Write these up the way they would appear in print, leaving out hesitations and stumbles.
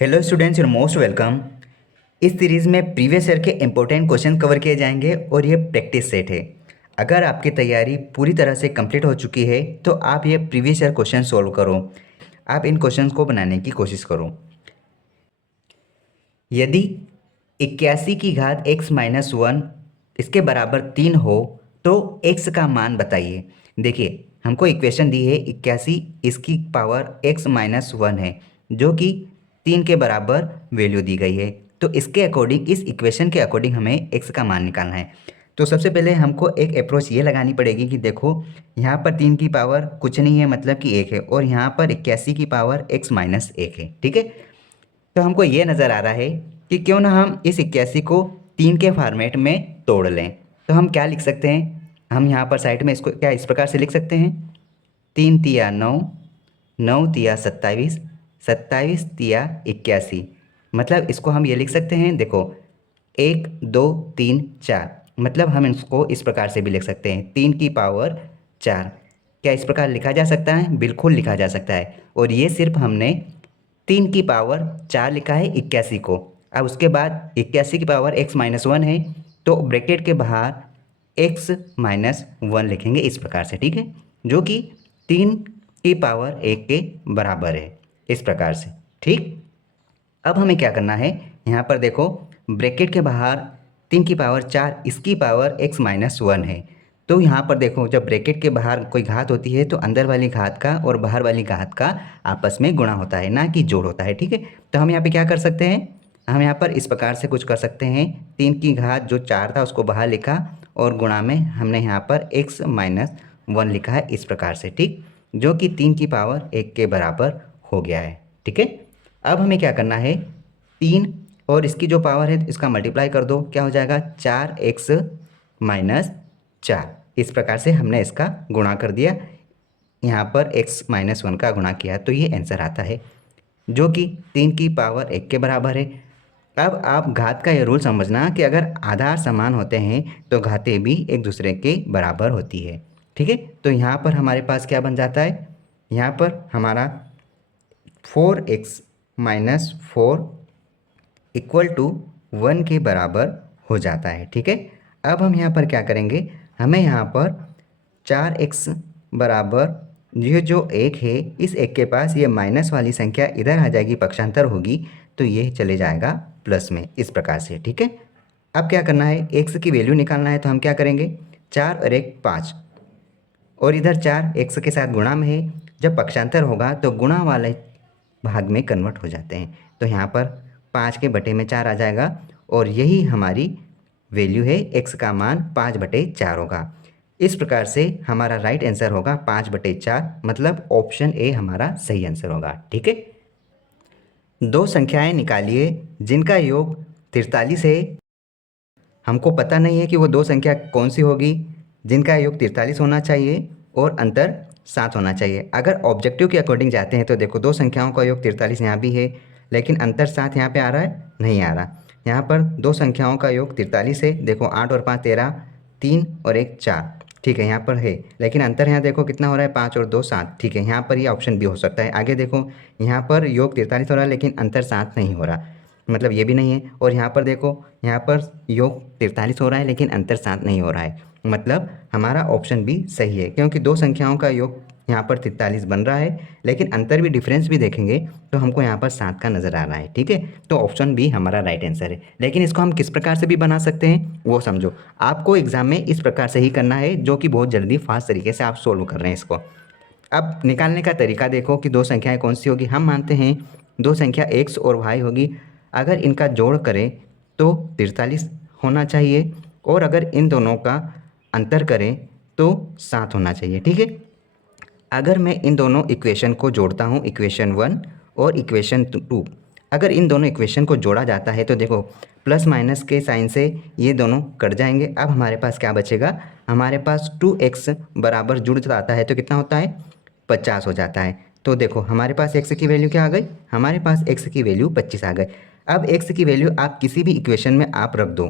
Hello students, your most welcome. इस series में previous year के इंपॉर्टेंट क्वेश्चन कवर किए जाएंगे और ये प्रैक्टिस सेट है। अगर आपकी तैयारी पूरी तरह से कंप्लीट हो चुकी है तो आप ये प्रीवियस ईयर क्वेश्चन सॉल्व करो। आप इन क्वेश्चंस को बनाने की कोशिश करो। यदि 81 की घात x माइनस वन इसके बराबर 3 हो तो x का मान बताइए। देखिए, हमको इक्वेशन दी है 81, इसकी पावर x माइनस वन है जो कि 3 के बराबर वैल्यू दी गई है। तो इसके अकॉर्डिंग, इस इक्वेशन के अकॉर्डिंग हमें x का मान निकालना है। तो सबसे पहले हमको एक अप्रोच ये लगानी पड़ेगी कि देखो, यहाँ पर 3 की पावर कुछ नहीं है, मतलब कि 1 है, और यहाँ पर 81 की पावर x माइनस 1 है। ठीक है, तो हमको ये नज़र आ रहा है कि क्यों ना हम इस 81 को 3 के फॉर्मेट में तोड़ लें। तो हम क्या लिख सकते हैं, हम यहाँ पर साइड में इसको क्या इस प्रकार से लिख सकते हैं, 3 तिया 9, 9 तिया 27, 27 तिया 81। मतलब इसको हम ये लिख सकते हैं, देखो 1 2 3 4, मतलब हम इसको इस प्रकार से भी लिख सकते हैं 3 की पावर 4। क्या इस प्रकार लिखा जा सकता है? बिल्कुल लिखा जा सकता है। और ये सिर्फ हमने 3 की पावर 4 लिखा है 81 को। अब उसके बाद 81 की पावर x माइनस वन है, तो ब्रैकेट के बाहर x माइनस वन लिखेंगे इस प्रकार से। ठीक है, जो कि 3 की पावर 1 के बराबर है, इस प्रकार से। ठीक, अब हमें क्या करना है, यहाँ पर देखो ब्रैकेट के बाहर 3 की पावर 4, इसकी पावर x माइनस वन है। तो यहाँ पर देखो, जब ब्रैकेट के बाहर कोई घात होती है तो अंदर वाली घात का और बाहर वाली घात का आपस में गुणा होता है, ना कि जोड़ होता है। ठीक है, तो हम यहाँ पे क्या कर सकते हैं, हम यहाँ पर इस प्रकार से कुछ कर सकते हैं, 3 की घात जो 4 था उसको बाहर लिखा और गुणा में हमने यहाँ पर x माइनस वन लिखा है इस प्रकार से। ठीक, जो कि 3 की पावर 1 के बराबर हो गया है। ठीक है, अब हमें क्या करना है, 3 और इसकी जो पावर है इसका मल्टीप्लाई कर दो, क्या हो जाएगा 4x माइनस 4। इस प्रकार से हमने इसका गुणा कर दिया, यहाँ पर x माइनस वन का गुणा किया, तो ये आंसर आता है जो कि 3 की पावर 1 के बराबर है। अब आप घात का ये रूल समझना कि अगर आधार समान होते हैं तो घातें भी एक दूसरे के बराबर होती है। ठीक है, तो यहाँ पर हमारे पास क्या बन जाता है, यहाँ पर हमारा 4x minus four equal to 1 के बराबर हो जाता है। ठीक है, अब हम यहाँ पर क्या करेंगे, हमें यहाँ पर 4x बराबर ये जो 1 है, इस 1 के पास ये माइनस वाली संख्या इधर आ जाएगी, पक्षांतर होगी, तो ये चले जाएगा प्लस में, इस प्रकार से। ठीक है, अब क्या करना है, x की वैल्यू निकालना है, तो हम क्या करेंगे, 4 और 1 5, और इधर 4 x के साथ गुणा में है, जब पक्षांतर होगा तो गुणा वाले भाग में कन्वर्ट हो जाते हैं। तो यहाँ पर 5 के बटे में 4 आ जाएगा और यही हमारी वैल्यू है, x का मान 5/4 होगा। इस प्रकार से हमारा राइट आंसर होगा 5/4, मतलब ऑप्शन ए हमारा सही आंसर होगा। ठीक है, दो संख्याएं निकालिए जिनका योग 43 है। हमको पता नहीं है कि वो दो संख्या कौन सी होगी जिनका योग 43 होना चाहिए और अंतर 7 होना चाहिए। अगर ऑब्जेक्टिव के अकॉर्डिंग जाते हैं तो देखो, दो संख्याओं का योग 43 यहाँ भी है, लेकिन अंतर 7 यहाँ पे आ रहा है, नहीं आ रहा। यहाँ पर दो संख्याओं का योग 43 है, देखो 8 और 5 13, 3 और 1 4। ठीक है, यहाँ पर है, लेकिन अंतर यहाँ देखो कितना हो रहा है, 5 और 2 7। ठीक है, यहाँ पर ये ऑप्शन भी हो सकता है। आगे देखो, यहाँ पर योग 43 हो रहा है लेकिन अंतर 7 नहीं हो रहा, मतलब ये भी नहीं है। और यहाँ पर देखो, यहाँ पर योग 43 हो रहा है लेकिन अंतर 7 नहीं हो रहा है, मतलब हमारा ऑप्शन भी सही है, क्योंकि दो संख्याओं का योग यहाँ पर 43 बन रहा है, लेकिन अंतर भी, डिफरेंस भी देखेंगे तो हमको यहाँ पर 7 का नज़र आ रहा है। ठीक है, तो ऑप्शन बी हमारा राइट आंसर है। लेकिन इसको हम किस प्रकार से भी बना सकते हैं वो समझो। आपको एग्जाम में इस प्रकार से ही करना है, जो कि बहुत जल्दी फास्ट तरीके से आप सोल्व कर रहे हैं इसको। अब निकालने का तरीका देखो कि दो संख्याएं कौन सी होगी। हम मानते हैं दो संख्या x और y होगी, अगर इनका जोड़ करें तो 43 होना चाहिए, और अगर इन दोनों का अंतर करें तो 7 होना चाहिए। ठीक है, अगर मैं इन दोनों इक्वेशन को जोड़ता हूँ, इक्वेशन 1 और इक्वेशन 2, अगर इन दोनों इक्वेशन को जोड़ा जाता है तो देखो प्लस माइनस के साइन से ये दोनों कट जाएंगे। अब हमारे पास क्या बचेगा, हमारे पास 2x बराबर जुड़ जाता है तो कितना होता है, 50 हो जाता है। तो देखो हमारे पास x की वैल्यू क्या आ गई, हमारे पास x की वैल्यू 25 आ गई। अब x की वैल्यू आप किसी भी इक्वेशन में आप रख दो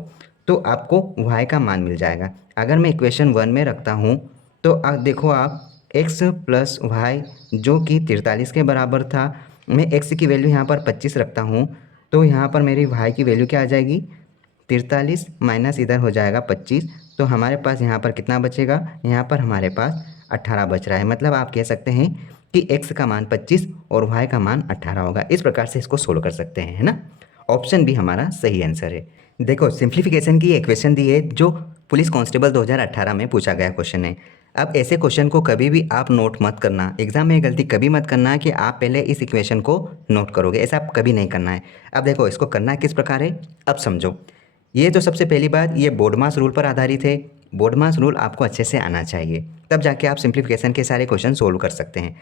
तो आपको y का मान मिल जाएगा। अगर मैं इक्वेशन 1 में रखता हूँ तो देखो आप x प्लस वाई जो कि 43 के बराबर था, मैं x की वैल्यू यहाँ पर 25 रखता हूँ, तो यहाँ पर मेरी y की वैल्यू क्या आ जाएगी, 43 माइनस इधर हो जाएगा 25, तो हमारे पास यहाँ पर कितना बचेगा, यहाँ पर हमारे पास 18 बच रहा है। मतलब आप कह सकते हैं कि x का मान 25 और y का मान 18 होगा। इस प्रकार से इसको सोल्व कर सकते हैं, है ना। ऑप्शन बी हमारा सही आंसर है। देखो सिंप्लीफिकेशन की एक क्वेश्चन दी है जो पुलिस कांस्टेबल 2018 में पूछा गया क्वेश्चन है। अब ऐसे क्वेश्चन को कभी भी आप नोट मत करना, एग्जाम में गलती कभी मत करना कि आप पहले इस इक्वेशन को नोट करोगे, ऐसा आप कभी नहीं करना है। अब देखो इसको करना किस प्रकार है, अब समझो। ये तो सबसे पहली बात, ये बोर्डमास रूल पर आधारित है। बोर्डमास रूल आपको अच्छे से आना चाहिए, तब जाके आप सिंप्लीफिकेशन के सारे क्वेश्चन सोल्व कर सकते हैं।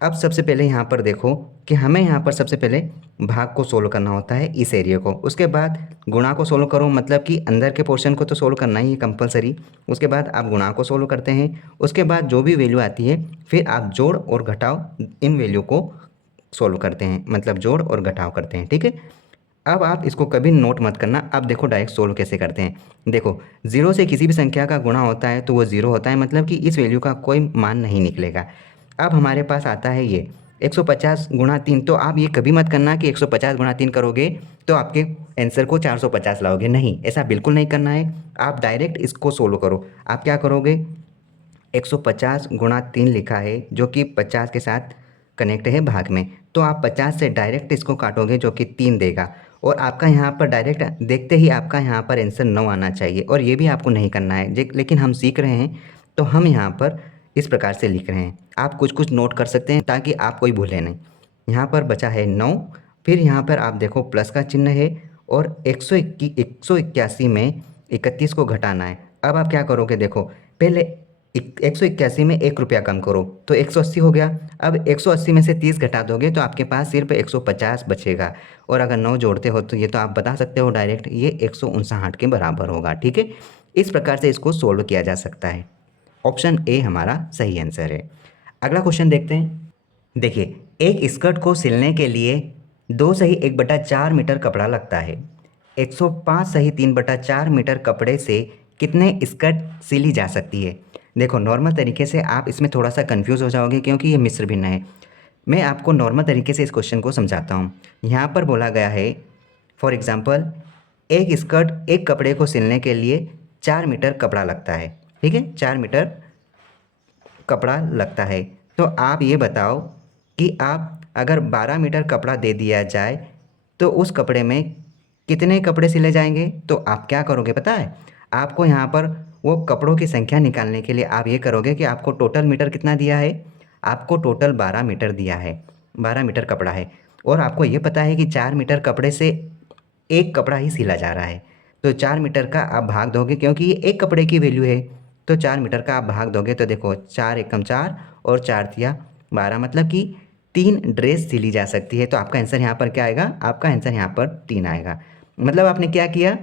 अब सबसे पहले यहाँ पर देखो कि हमें यहाँ पर सबसे पहले भाग को सोल्व करना होता है, इस एरिया को। उसके बाद गुणा को सोल्व करो, मतलब कि अंदर के पोर्शन को तो सोल्व करना ही है कंपलसरी। उसके बाद आप गुणा को सोल्व करते हैं। उसके बाद जो भी वैल्यू आती है फिर आप जोड़ और घटाव इन वैल्यू को सोल्व करते हैं, मतलब जोड़ और घटाव करते हैं, ठीक है। अब आप इसको कभी नोट मत करना। अब देखो डायरेक्ट सोल्व कैसे करते हैं। देखो 0 से किसी भी संख्या का गुणा होता है तो वो 0 होता है, मतलब कि इस वैल्यू का कोई मान नहीं निकलेगा। अब हमारे पास आता है ये 150 गुणा 3, तो आप ये कभी मत करना कि 150 गुणा 3 करोगे तो आपके आंसर को 450 लाओगे, नहीं, ऐसा बिल्कुल नहीं करना है। आप डायरेक्ट इसको सोल्व करो। आप क्या करोगे, 150 गुणा 3 लिखा है जो कि 50 के साथ कनेक्ट है भाग में, तो आप 50 से डायरेक्ट इसको काटोगे जो कि 3 देगा। और आपका यहाँ पर डायरेक्ट देखते ही आपका यहाँ पर आंसर 9 आना चाहिए, और ये भी आपको नहीं करना है लेकिन हम सीख रहे हैं तो हम यहाँ पर इस प्रकार से लिख रहे हैं। आप कुछ कुछ नोट कर सकते हैं ताकि आप कोई भूले नहीं। यहाँ पर बचा है 9, फिर यहाँ पर आप देखो प्लस का चिन्ह है, और 181 में 31 को घटाना है। अब आप क्या करोगे, देखो पहले 181 में 1 रुपया कम करो तो 180 हो गया। अब 180 में से 30 घटा दोगे तो आपके पास सिर्फ 150 बचेगा। और अगर 9 जोड़ते हो तो ये तो आप बता सकते हो डायरेक्ट, ये 159 के बराबर होगा, ठीक है। इस प्रकार से इसको सोल्व किया जा सकता है। ऑप्शन ए हमारा सही आंसर है। अगला क्वेश्चन देखते हैं। देखिए एक स्कर्ट को सिलने के लिए 2 सही 1/4 मीटर कपड़ा लगता है। 105 सही 3/4 मीटर कपड़े से कितने स्कर्ट सिली जा सकती है। देखो नॉर्मल तरीके से आप इसमें थोड़ा सा कंफ्यूज हो जाओगे क्योंकि ये मिश्र भिन्न है। मैं आपको नॉर्मल तरीके से इस क्वेश्चन को समझाता हूँ। यहाँ पर बोला गया है फॉर एग्जाम्पल एक स्कर्ट एक कपड़े को सिलने के लिए 4 मीटर कपड़ा लगता है, ठीक है, 4 मीटर कपड़ा लगता है। तो आप ये बताओ कि आप अगर 12 मीटर कपड़ा दे दिया जाए तो उस कपड़े में कितने कपड़े सिले जाएंगे। तो आप क्या करोगे पता है, आपको यहाँ पर वो कपड़ों की संख्या निकालने के लिए आप ये करोगे कि आपको टोटल मीटर कितना दिया है, आपको टोटल 12 मीटर दिया है, 12 मीटर कपड़ा है, और आपको ये पता है कि 4 मीटर कपड़े से एक कपड़ा ही सिला जा रहा है। तो 4 मीटर का आप भाग दोगे क्योंकि ये एक कपड़े की वैल्यू है, तो 4 मीटर का आप भाग दोगे तो देखो 4 एकम 4 और 4 तिया 12, मतलब कि 3 ड्रेस सिली जा सकती है। तो आपका आंसर यहाँ पर क्या आएगा, आपका आंसर यहाँ पर 3 आएगा। मतलब आपने क्या किया,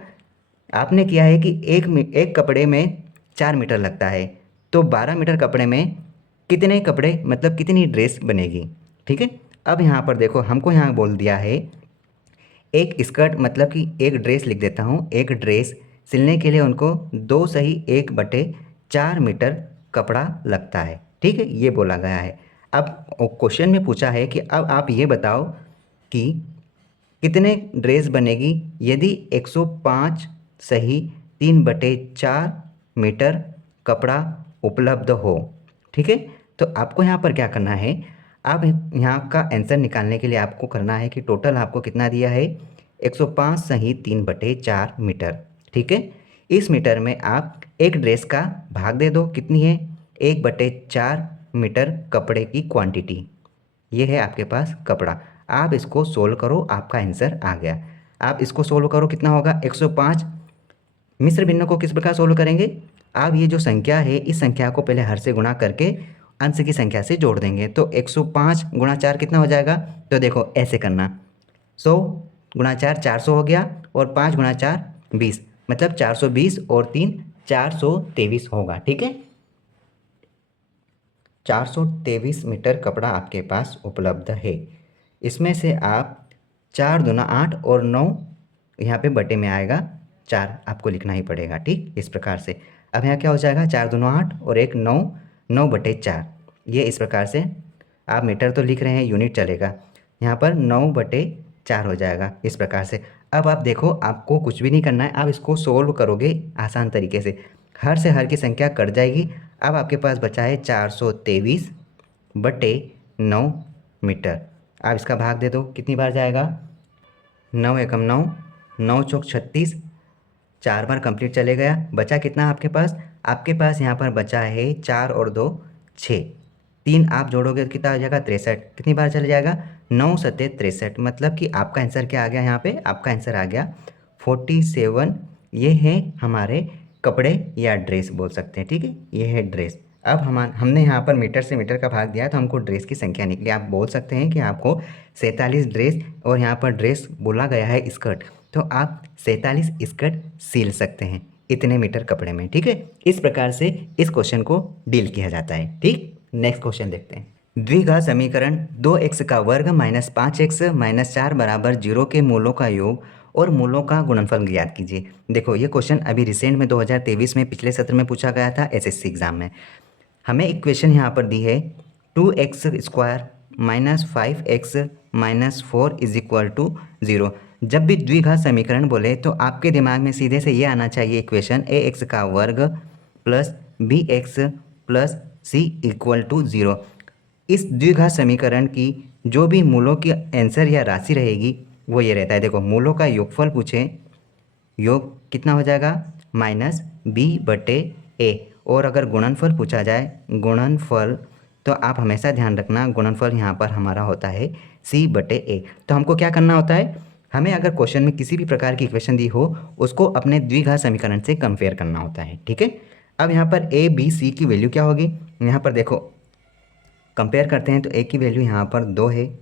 आपने किया है कि एक कपड़े में 4 मीटर लगता है, तो 12 मीटर कपड़े में कितने कपड़े मतलब कितनी ड्रेस बनेगी, ठीक है। अब यहाँ पर देखो हमको यहाँ बोल दिया है एक स्कर्ट, मतलब कि एक ड्रेस लिख देता हूँ, एक ड्रेस सिलने के लिए उनको 2 सही 1/4 मीटर कपड़ा लगता है, ठीक है, ये बोला गया है। अब क्वेश्चन में पूछा है कि अब आप ये बताओ कि कितने ड्रेस बनेगी यदि 105 सही 3/4 मीटर कपड़ा उपलब्ध हो, ठीक है। तो आपको यहाँ पर क्या करना है, आप यहाँ का आंसर निकालने के लिए आपको करना है कि टोटल आपको कितना दिया है, 105 सही 3/4 मीटर, ठीक है। इस मीटर में आप एक ड्रेस का भाग दे दो, कितनी है, 1/4 मीटर कपड़े की क्वांटिटी, ये है आपके पास कपड़ा। आप इसको सोल्व करो, आपका आंसर आ गया। आप इसको सोल्व करो, कितना होगा 105। मिश्र भिन्न को किस प्रकार सोल्व करेंगे, आप ये जो संख्या है इस संख्या को पहले हर से गुणा करके अंश की संख्या से जोड़ देंगे, तो 105 गुणा 4 कितना हो जाएगा। तो देखो ऐसे करना, 100 गुणा 4 400 हो गया, और 5 गुणा 4 20, मतलब 420 और 3 423 होगा, ठीक है। 423 मीटर कपड़ा आपके पास उपलब्ध है। इसमें से आप 4 दूना 8 और 9 यहाँ पे बटे में आएगा, 4 आपको लिखना ही पड़ेगा, ठीक, इस प्रकार से। अब यहाँ क्या हो जाएगा, 4 दूना 8 और 1 9, 9/4, ये इस प्रकार से आप मीटर तो लिख रहे हैं, यूनिट चलेगा। यहाँ पर 9/4 हो जाएगा इस प्रकार से। अब आप देखो, आपको कुछ भी नहीं करना है, आप इसको सोल्व करोगे आसान तरीके से। हर से हर की संख्या कट जाएगी। अब आपके पास बचा है 423/9 मीटर। आप इसका भाग दे दो, कितनी बार जाएगा? 9 एकम 9, 9 चौक 36, 4 बार कंप्लीट चले गया। बचा कितना आपके पास? आपके पास यहाँ पर बचा है 4 और 2 6, 3 आप जोड़ोगे तो कितना हो जाएगा? 63। कितनी बार चले जाएगा? 9 सत्ते 63। मतलब कि आपका आंसर क्या आ गया यहाँ पे? आपका आंसर आ गया 47। ये है हमारे कपड़े या ड्रेस बोल सकते हैं, ठीक है, ये है ड्रेस। अब हमने यहाँ पर मीटर से मीटर का भाग दिया तो हमको ड्रेस की संख्या निकली। आप बोल सकते हैं कि आपको 47 ड्रेस, और यहाँ पर ड्रेस बोला गया है स्कर्ट, तो आप 47 स्कर्ट सिल सकते हैं इतने मीटर कपड़े में, ठीक है। इस प्रकार से इस क्वेश्चन को डील किया जाता है, ठीक। नेक्स्ट क्वेश्चन देखते हैं। द्विघात समीकरण 2x का वर्ग माइनस 5x माइनस 4 बराबर 0 के मूलों का योग और मूलों का गुणनफल ज्ञात कीजिए। देखो, ये क्वेश्चन अभी रिसेंट में 2023 में पिछले सत्र में पूछा गया था एसएससी एग्जाम में। हमें इक्वेशन यहाँ पर दी है 2x² minus 5x minus 4 is equal to 0। जब भी द्विघात समीकरण बोले तो आपके दिमाग में सीधे से ये आना चाहिए इक्वेशन ax का वर्ग plus bx plus c equal to 0। इस द्विघात समीकरण की जो भी मूलों की आंसर या राशि रहेगी वो ये रहता है। देखो, मूलों का योगफल पूछे, योग कितना हो जाएगा? Minus b/a। और अगर गुणनफल पूछा जाए, गुणनफल, तो आप हमेशा ध्यान रखना गुणनफल यहाँ पर हमारा होता है c/a। तो हमको क्या करना होता है? हमें अगर क्वेश्चन में किसी भी प्रकार की इक्वेशन दी हो उसको अपने द्विघात समीकरण से कंपेयर करना होता है, ठीक है। अब यहाँ पर a b c की वैल्यू क्या होगी? यहाँ पर देखो, कंपेयर करते हैं तो a की वैल्यू यहाँ पर 2 है,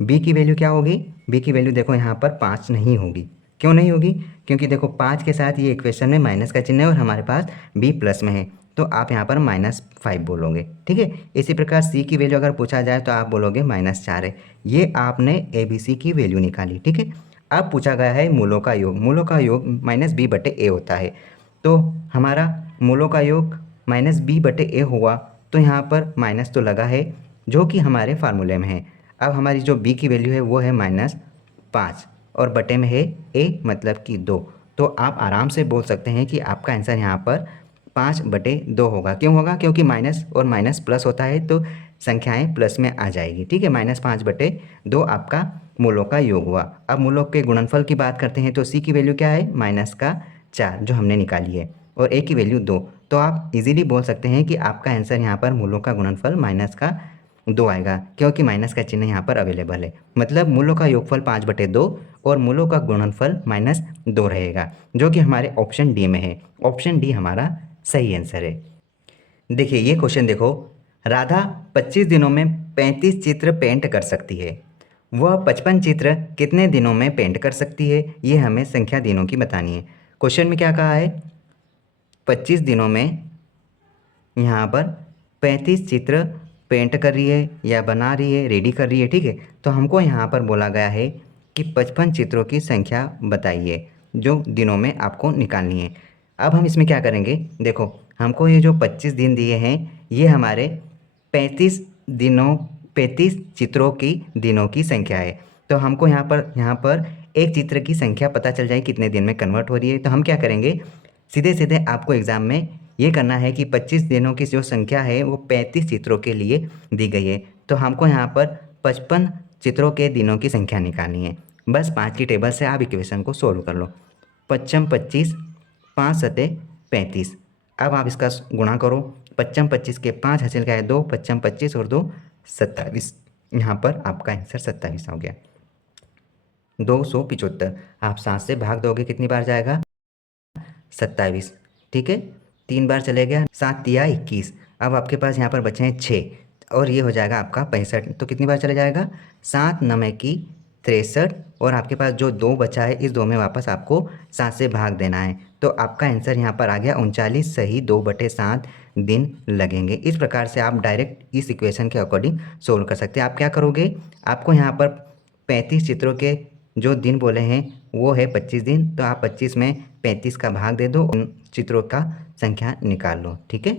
b की वैल्यू क्या होगी? b की वैल्यू देखो यहाँ पर 5 नहीं होगी। क्यों नहीं होगी? क्योंकि देखो 5 के साथ ये इक्वेशन में माइनस का चिन्ह है और हमारे पास b प्लस में है, तो आप यहाँ पर -5 बोलोगे, ठीक है। इसी प्रकार c की वैल्यू अगर पूछा जाए तो आप बोलोगे -4 है। ये आपने ए बी सी की वैल्यू निकाली, ठीक है। अब पूछा गया है मूलों का योग। मूलों का योग -b/a होता है, तो हमारा मूलों का योग -b/a हुआ, तो यहाँ पर माइनस तो लगा है जो कि हमारे फार्मूले में है। अब हमारी जो b की वैल्यू है वो है -5 और बटे में है a मतलब कि 2। तो आप आराम से बोल सकते हैं कि आपका आंसर यहाँ पर 5/2 होगा। क्यों होगा? क्योंकि माइनस और माइनस प्लस होता है तो संख्याएं प्लस में आ जाएगी, ठीक है। -5/2 आपका मूलों का योग हुआ। अब मूलों के गुणनफल की बात करते हैं तो c की वैल्यू क्या है? -4 जो हमने निकाली है, और a की वैल्यू 2। तो आप इजीली बोल सकते हैं कि आपका आंसर यहाँ पर मूलों का गुणनफल -2 आएगा, क्योंकि माइनस का चिन्ह यहाँ पर अवेलेबल है। मतलब मूलों का योगफल 5/2 और मूलों का गुणनफल -2 रहेगा, जो कि हमारे ऑप्शन डी में है। ऑप्शन डी हमारा सही आंसर है। देखिए ये क्वेश्चन देखो, राधा 25 दिनों में 35 चित्र पेंट कर सकती है, वह 55 चित्र कितने दिनों में पेंट कर सकती है? ये हमें संख्या दिनों की बतानी है। क्वेश्चन में क्या कहा है? 25 दिनों में यहाँ पर 35 चित्र पेंट कर रही है या बना रही है, रेडी कर रही है, ठीक है। तो हमको यहाँ पर बोला गया है कि 55 चित्रों की संख्या बताइए जो दिनों में आपको निकालनी है। अब हम इसमें क्या करेंगे? देखो, हमको ये जो 25 दिन दिए हैं ये हमारे 35 चित्रों की दिनों की संख्या है। तो हमको यहाँ पर एक चित्र की संख्या पता चल जाए कितने दिन में कन्वर्ट हो रही है। तो हम क्या करेंगे? सीधे सीधे आपको एग्ज़ाम में ये करना है कि 25 दिनों की जो संख्या है वो 35 चित्रों के लिए दी गई है, तो हमको यहाँ पर 55 चित्रों के दिनों की संख्या निकालनी है। बस 5 की टेबल से आप इक्वेशन को सोल्व कर लो। 55 25, 5 सते 35। अब आप इसका गुणा करो। 55 25 के 5 हासिल का है 2, 55 25 और 2 27। यहाँ पर आपका आंसर 27 हो गया। 275 आप 7 से भाग दोगे कितनी बार जाएगा? 27, ठीक है। 3 बार चले गया, 7 तिया 21। अब आपके पास यहाँ पर बचे हैं 6 और ये हो जाएगा आपका 65। तो कितनी बार चले जाएगा? 7 9 की 63 और आपके पास जो 2 बचा है इस 2 में वापस आपको 7 से भाग देना है। तो आपका आंसर यहाँ पर आ गया 39 सही 2/7 दिन लगेंगे। इस प्रकार से आप डायरेक्ट इस इक्वेशन के अकॉर्डिंग सोल्व कर सकते हैं। आप क्या करोगे? आपको यहाँ पर 35 चित्रों के जो दिन बोले हैं वो है 25 दिन, तो आप 25 में 35 का भाग दे दो, उन चित्रों का संख्या निकाल लो, ठीक है।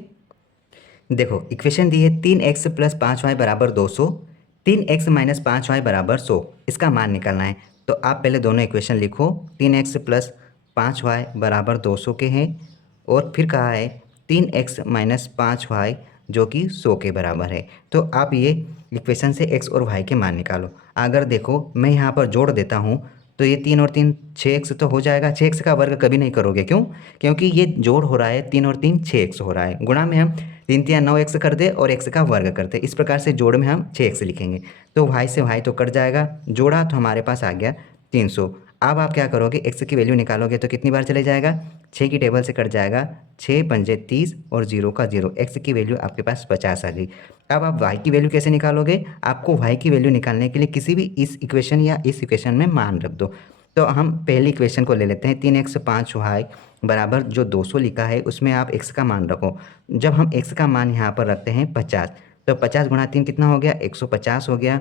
देखो इक्वेशन दी है 3x + 5y = 200, 3x-5y बराबर 100, इसका मान निकालना है। तो आप पहले दोनों इक्वेशन लिखो। 3x + 5y बराबर 200 के हैं, और फिर कहा है 3x-5y जो कि 100 के बराबर है। तो आप ये इक्वेशन से x और y के मान निकालो। अगर देखो मैं यहाँ पर जोड़ देता हूँ तो ये 3 और 3 6x तो हो जाएगा। 6x का वर्ग कभी नहीं करोगे, क्यों? क्योंकि ये जोड़ हो रहा है, 3 और 3 6x हो रहा है। गुणा में हम 3 3 9x कर दे और x का वर्ग करते, इस प्रकार से जोड़ में हम 6x लिखेंगे। तो y से y तो कट जाएगा, जोड़ा तो हमारे पास आ गया 300। अब आप क्या करोगे, x की वैल्यू निकालोगे तो कितनी बार चले जाएगा, 6 की टेबल से कट जाएगा, 6 पंजे 30 और 0 का 0, x की वैल्यू आपके पास 50 आ गई। अब आप y की वैल्यू कैसे निकालोगे, आपको y की वैल्यू निकालने के लिए किसी भी इस इक्वेशन या इस इक्वेशन में मान रख दो। तो हम पहली इक्वेशन को ले लेते हैं, 3x-5y बराबर जो 200 लिखा है उसमें आप x का मान रखो। जब हम x का मान यहाँ पर रखते हैं 50, तो 50 गुणा 3 कितना हो गया, 150 हो गया।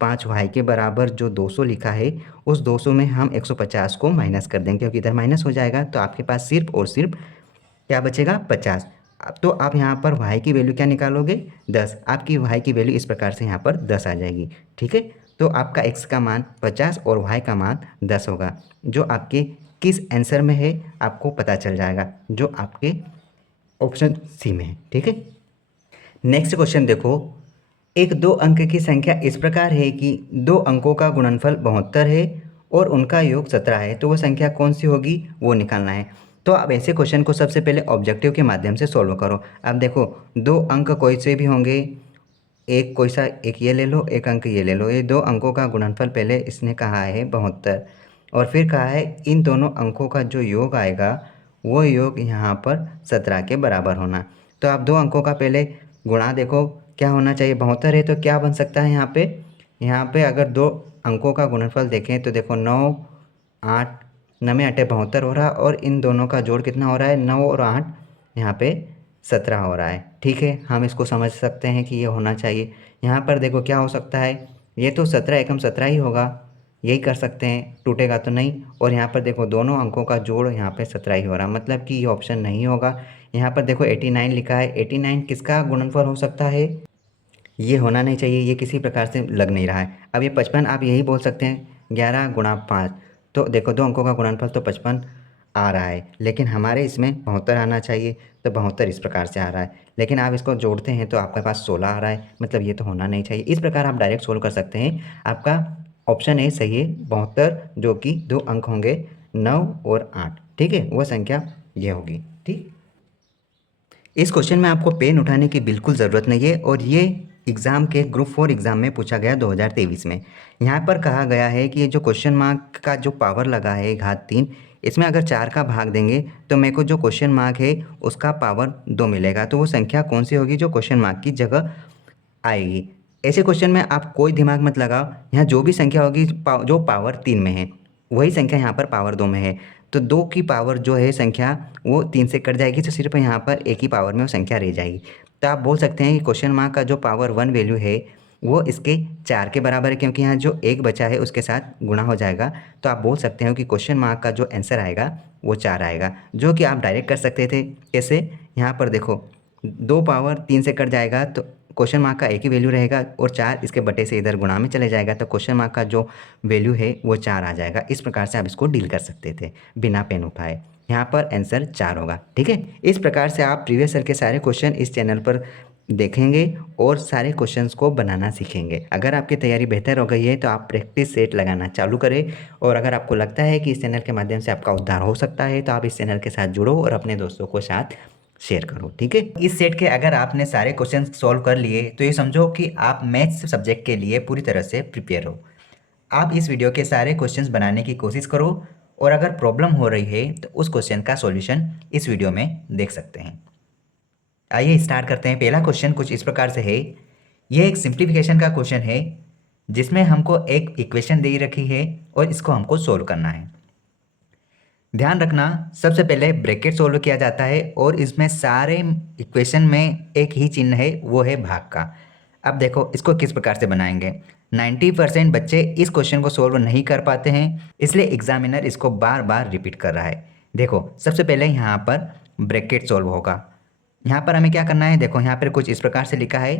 5y के बराबर जो 200 लिखा है उस 200 में हम 150 को माइनस कर देंगे, क्योंकि इधर माइनस हो जाएगा, तो आपके पास सिर्फ और सिर्फ क्या बचेगा, 50। अब तो आप यहाँ पर y की वैल्यू क्या निकालोगे, 10। आपकी y की वैल्यू इस प्रकार से यहाँ पर 10 आ जाएगी। ठीक है, तो आपका x का मान 50 और y का मान 10 होगा, जो आपके किस आंसर में है आपको पता चल जाएगा, जो आपके ऑप्शन सी में है। ठीक है, नेक्स्ट क्वेश्चन देखो। एक 2 अंक की संख्या इस प्रकार है कि 2 अंकों का गुणनफल 72 है और उनका योग 17 है, तो वो संख्या कौन सी होगी वो निकालना है। तो अब ऐसे क्वेश्चन को सबसे पहले ऑब्जेक्टिव के माध्यम से सॉल्व करो। अब देखो 2 अंक कोई से भी होंगे, एक कोई सा, एक ये ले लो, एक अंक ये ले लो। ये 2 अंकों का गुणनफल पहले इसने कहा है 72, और फिर कहा है इन दोनों अंकों का जो योग आएगा वो योग यहाँ पर 17 के बराबर होना। तो आप 2 अंकों का पहले गुणा देखो क्या होना चाहिए, 72 है तो क्या बन सकता है यहाँ पे अगर 2 अंकों का गुणनफल देखें तो देखो 9 8 9 8 72 हो रहा है, और इन दोनों का जोड़ कितना हो रहा है, 9 और 8 यहाँ पे 17 हो रहा है। ठीक है, हम इसको समझ सकते हैं कि ये होना चाहिए। यहाँ पर देखो क्या हो सकता है, ये तो 17 एकम 17 ही होगा, यही कर सकते हैं, टूटेगा तो नहीं। और यहाँ पर देखो दोनों अंकों का जोड़ यहाँ पे 17 ही हो रहा है, मतलब कि ये ऑप्शन नहीं होगा। यहाँ पर देखो 89 लिखा है, 89 किसका गुणनफल हो सकता है, ये होना नहीं चाहिए, ये किसी प्रकार से लग नहीं रहा है। अब ये 55 आप यही बोल सकते हैं 11 गुणा 5, तो देखो 2 अंकों का गुणनफल तो 55 आ रहा है, लेकिन हमारे इसमें 72 आना चाहिए, तो 72 इस प्रकार से आ रहा है। लेकिन आप इसको जोड़ते हैं तो आपके पास 16 आ रहा है, मतलब ये तो होना नहीं चाहिए। इस प्रकार आप डायरेक्ट सोल्व कर सकते हैं। आपका ऑप्शन ए सही है, 72, जो कि 2 अंक होंगे 9 और 8। ठीक है, वह संख्या ये होगी। ठीक, इस क्वेश्चन में आपको पेन उठाने की बिल्कुल ज़रूरत नहीं है, और ये एग्ज़ाम के ग्रुप 4 एग्ज़ाम में पूछा गया 2023 में। यहाँ पर कहा गया है कि ये जो क्वेश्चन मार्क का जो पावर लगा है घात 3, इसमें अगर 4 का भाग देंगे तो मेरे को जो क्वेश्चन मार्क है उसका पावर 2 मिलेगा। तो वो संख्या कौन सी होगी जो क्वेश्चन मार्क की जगह आएगी। ऐसे क्वेश्चन में आप कोई दिमाग मत लगाओ, यहाँ जो भी संख्या होगी जो पावर 3 में है वही संख्या यहाँ पर पावर 2 में है। तो 2 की पावर जो है संख्या वो 3 से कट जाएगी, तो सिर्फ यहाँ पर 1 ही पावर में वो संख्या रह जाएगी। तो आप बोल सकते हैं कि क्वेश्चन मार्क का जो पावर 1 वैल्यू है वो इसके 4 के बराबर है, क्योंकि यहाँ जो 1 बचा है उसके साथ गुणा हो जाएगा। तो आप बोल सकते हो कि क्वेश्चन मार्क का जो आंसर आएगा वो 4 आएगा, जो कि आप डायरेक्ट कर सकते थे। कैसे, यहाँ पर देखो 2 पावर 3 से कट जाएगा तो क्वेश्चन मार्क का एक ही वैल्यू रहेगा, और 4 इसके बटे से इधर गुणा में चले जाएगा, तो क्वेश्चन मार्क का जो वैल्यू है वो 4 आ जाएगा। इस प्रकार से आप इसको डील कर सकते थे बिना पेन उठाए। यहाँ पर आंसर 4 होगा। ठीक है, इस प्रकार से आप प्रीवियस ईयर के सारे क्वेश्चन इस चैनल पर देखेंगे और सारे क्वेश्चंस को बनाना सीखेंगे। अगर आपकी तैयारी बेहतर हो गई है तो आप प्रैक्टिस सेट लगाना चालू करें, और अगर आपको लगता है कि इस चैनल के माध्यम से आपका उद्धार हो सकता है तो आप इस चैनल के साथ जुड़ो और अपने दोस्तों को साथ शेयर करो। ठीक है, इस सेट के अगर आपने सारे क्वेश्चन सॉल्व कर लिए तो ये समझो कि आप मैथ्स सब्जेक्ट के लिए पूरी तरह से प्रिपेयर हो। आप इस वीडियो के सारे क्वेश्चंस बनाने की कोशिश करो, और अगर प्रॉब्लम हो रही है तो उस क्वेश्चन का सॉल्यूशन इस वीडियो में देख सकते हैं। आइए स्टार्ट करते हैं। पहला क्वेश्चन कुछ इस प्रकार से है। यह एक सिंप्लीफिकेशन का क्वेश्चन है जिसमें हमको एक इक्वेशन दे रखी है और इसको हमको सोल्व करना है। ध्यान रखना, सबसे पहले ब्रैकेट सोल्व किया जाता है और इसमें सारे इक्वेशन में एक ही चिन्ह है, वो है भाग का। अब देखो इसको किस प्रकार से बनाएंगे। 90% बच्चे इस क्वेश्चन को सोल्व नहीं कर पाते हैं, इसलिए एग्जामिनर इसको बार बार रिपीट कर रहा है। देखो सबसे पहले यहाँ पर ब्रैकेट सोल्व होगा। यहाँ पर हमें क्या करना है, देखो यहाँ पर कुछ इस प्रकार से लिखा है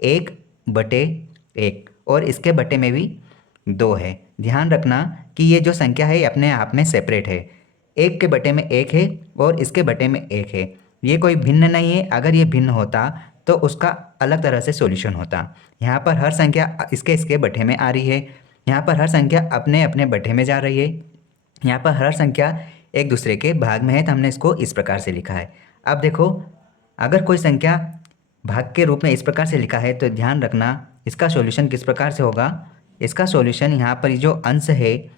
1/1, और इसके बटे में भी 2 है। ध्यान रखना कि ये जो संख्या है ये अपने आप में सेपरेट है। 1 के बटे में 1 है और इसके बटे में 1 है। ये कोई भिन्न नहीं है। अगर ये भिन्न होता तो उसका अलग तरह से सॉल्यूशन होता। यहाँ पर हर संख्या इसके बटे में आ रही है, यहाँ पर हर संख्या अपने अपने बटे में जा रही है, यहाँ पर हर संख्या एक दूसरे के भाग में है, तो हमने इसको इस प्रकार से लिखा है। अब देखो, अगर कोई संख्या भाग के रूप में इस प्रकार से लिखा है तो ध्यान रखना इसका सॉल्यूशन किस प्रकार से होगा। इसका सॉल्यूशन यहाँ पर जो अंश है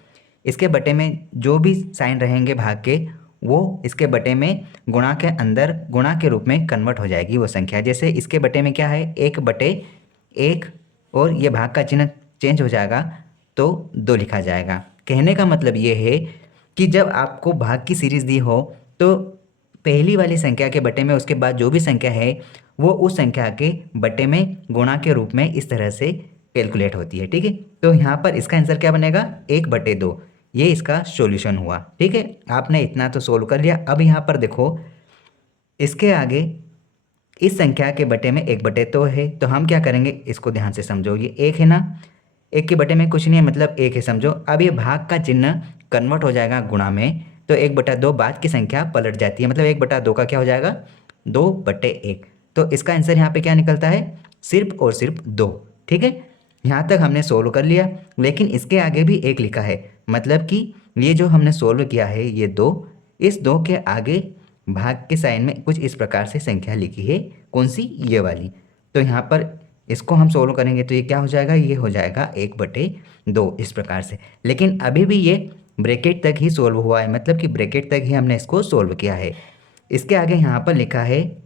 इसके बटे में जो भी साइन रहेंगे भाग के, वो इसके बटे में गुणा के अंदर गुणा के रूप में कन्वर्ट हो जाएगी वो संख्या। जैसे इसके बटे में क्या है, 1/1 और ये भाग का चिन्ह चेंज हो जाएगा तो 2 लिखा जाएगा। कहने का मतलब ये है कि जब आपको भाग की सीरीज़ दी हो तो पहली वाली संख्या के बटे में उसके बाद जो भी संख्या है वो उस संख्या के बटे में गुणा के रूप में इस तरह से कैलकुलेट होती है। ठीक है, तो यहाँ पर इसका आंसर क्या बनेगा, 1/2। ये इसका सॉल्यूशन हुआ। ठीक है, आपने इतना तो सोल्व कर लिया। अब यहाँ पर देखो, इसके आगे इस संख्या के बटे में 1/2 है, तो हम क्या करेंगे, इसको ध्यान से समझो। ये 1 है ना, 1 के बटे में कुछ नहीं है, मतलब 1 है समझो। अब ये भाग का चिन्ह कन्वर्ट हो जाएगा गुणा में, तो 1/2 बाद की संख्या पलट जाती है, मतलब 1/2 का क्या हो जाएगा, 2/1। तो इसका आंसर यहाँ पे क्या निकलता है, सिर्फ और सिर्फ 2। ठीक है, यहाँ तक हमने सोल्व कर लिया, लेकिन इसके आगे भी 1 लिखा है, मतलब कि ये जो हमने सोल्व किया है ये 2, इस 2 के आगे भाग के साइन में कुछ इस प्रकार से संख्या लिखी है, कौन सी, ये वाली। तो यहाँ पर इसको हम सोल्व करेंगे तो ये क्या हो जाएगा, ये हो जाएगा 1/2 इस प्रकार से। लेकिन अभी भी ये ब्रैकेट तक ही सोल्व हुआ है, मतलब कि ब्रैकेट तक ही हमने इसको सोल्व किया है। इसके आगे यहाँ पर लिखा है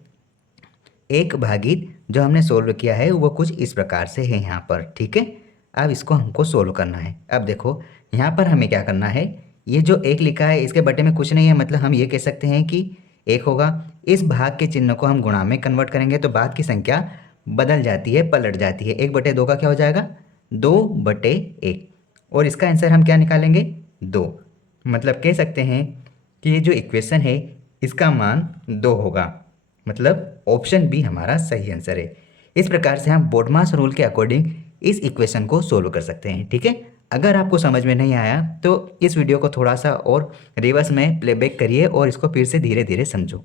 1/, जो हमने सोल्व किया है वो कुछ इस प्रकार से है यहाँ पर। ठीक है, अब इसको हमको सोल्व करना है। अब देखो यहाँ पर हमें क्या करना है, ये जो 1 लिखा है इसके बटे में कुछ नहीं है, मतलब हम ये कह सकते हैं कि 1 होगा। इस भाग के चिन्ह को हम गुणा में कन्वर्ट करेंगे तो बाद की संख्या बदल जाती है, पलट जाती है। 1/2 का क्या हो जाएगा, 2/1। और इसका आंसर हम क्या निकालेंगे, 2। मतलब कह सकते हैं कि ये जो इक्वेशन है इसका मान 2 होगा, मतलब ऑप्शन बी हमारा सही आंसर है। इस प्रकार से हम बोडमास रूल के अकॉर्डिंग इस इक्वेशन को सोल्व कर सकते हैं। ठीक है, अगर आपको समझ में नहीं आया तो इस वीडियो को थोड़ा सा और रिवर्स में प्लेबैक करिए और इसको फिर से धीरे धीरे समझो।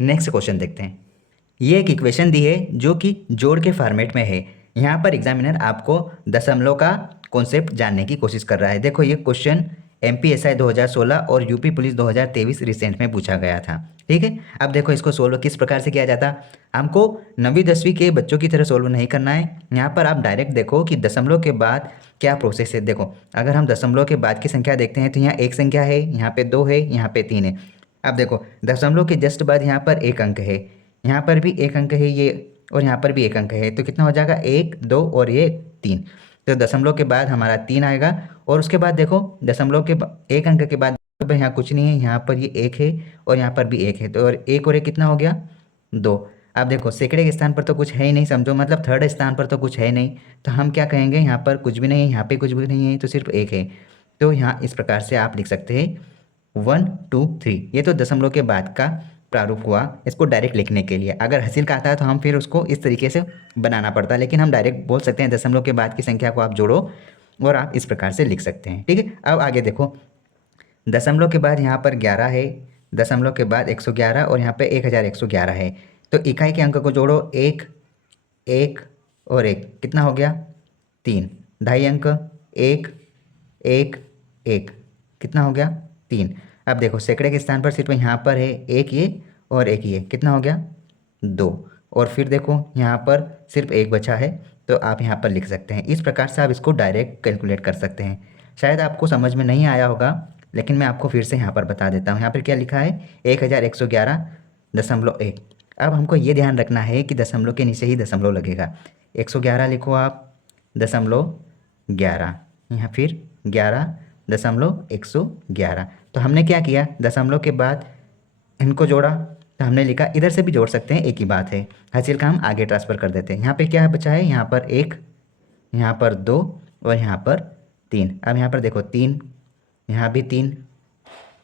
नेक्स्ट क्वेश्चन देखते हैं। ये एक इक्वेशन दी है जो कि जोड़ के फॉर्मेट में है। यहाँ पर एग्जामिनर आपको दशमलव का कॉन्सेप्ट जानने की कोशिश कर रहा है। देखो, ये क्वेश्चन MPSI 2016 और यूपी पुलिस 2023 रिसेंट में पूछा गया था। ठीक है, अब देखो इसको सोल्व किस प्रकार से किया जाता। हमको 9वीं 10वीं के बच्चों की तरह सोल्व नहीं करना है। यहाँ पर आप डायरेक्ट देखो कि दशमलव के बाद क्या प्रोसेस है। देखो, अगर हम दशमलव के बाद की संख्या देखते हैं तो यहाँ एक संख्या है, यहाँ पे 2 है, यहाँ पे 3 है। अब देखो, दशमलव के जस्ट बाद यहाँ पर एक अंक है, यहाँ पर भी एक अंक है ये, और यहाँ पर भी एक अंक है, तो कितना हो जाएगा, 1, 2 और ये 3। तो दशमलव के बाद हमारा 3 आएगा। और उसके बाद देखो, दशमलव के एक अंक के बाद यहाँ कुछ नहीं है, यहाँ पर ये 1 है और यहाँ पर भी 1 है, तो और 1 और 1 कितना हो गया, 2। अब देखो, सैकड़े के स्थान पर तो कुछ है ही नहीं समझो, मतलब थर्ड स्थान पर तो कुछ है नहीं, तो हम क्या कहेंगे, यहाँ पर कुछ भी नहीं है, यहाँ पे कुछ भी नहीं है, तो सिर्फ 1 है। तो यहाँ इस प्रकार से आप लिख सकते हैं 1 2 3। ये तो दशमलव के बाद का प्रारूप हुआ इसको डायरेक्ट लिखने के लिए। अगर हासिल का आता है तो हम फिर उसको इस तरीके से बनाना पड़ता है, लेकिन हम डायरेक्ट बोल सकते हैं दशमलव के बाद की संख्या को आप जोड़ो और आप इस प्रकार से लिख सकते हैं। ठीक है, अब आगे देखो, दशमलव के बाद यहाँ पर 11 है, दशमलव के बाद 111 और यहाँ पे 1111 है। तो इकाई के अंक को जोड़ो, 1 1 और 1 कितना हो गया, 3। ढाई अंक, 1 1 1 कितना हो गया, 3। अब देखो, सैकड़े के स्थान पर सिर्फ यहाँ पर है एक ये और एक ये, कितना हो गया, 2। और फिर देखो यहाँ पर सिर्फ 1 बचा है, तो आप यहाँ पर लिख सकते हैं। इस प्रकार से आप इसको डायरेक्ट कैलकुलेट कर सकते हैं। शायद आपको समझ में नहीं आया होगा, लेकिन मैं आपको फिर से यहाँ पर बता देता हूँ। यहाँ पर क्या लिखा है, 1111.1। अब हमको ये ध्यान रखना है कि दशमलव के नीचे ही दशमलव लगेगा। 111 लिखो आप, दशमलव 11, यहाँ फिर 11.111। तो हमने क्या किया, दशमलव के बाद इनको जोड़ा, तो हमने लिखा, इधर से भी जोड़ सकते हैं, एक ही बात है। हासिल का हम आगे ट्रांसफ़र कर देते हैं। यहाँ पे क्या बचा है, यहाँ पर 1, यहाँ पर 2 और यहाँ पर 3। अब यहाँ पर देखो 3, यहाँ भी 3,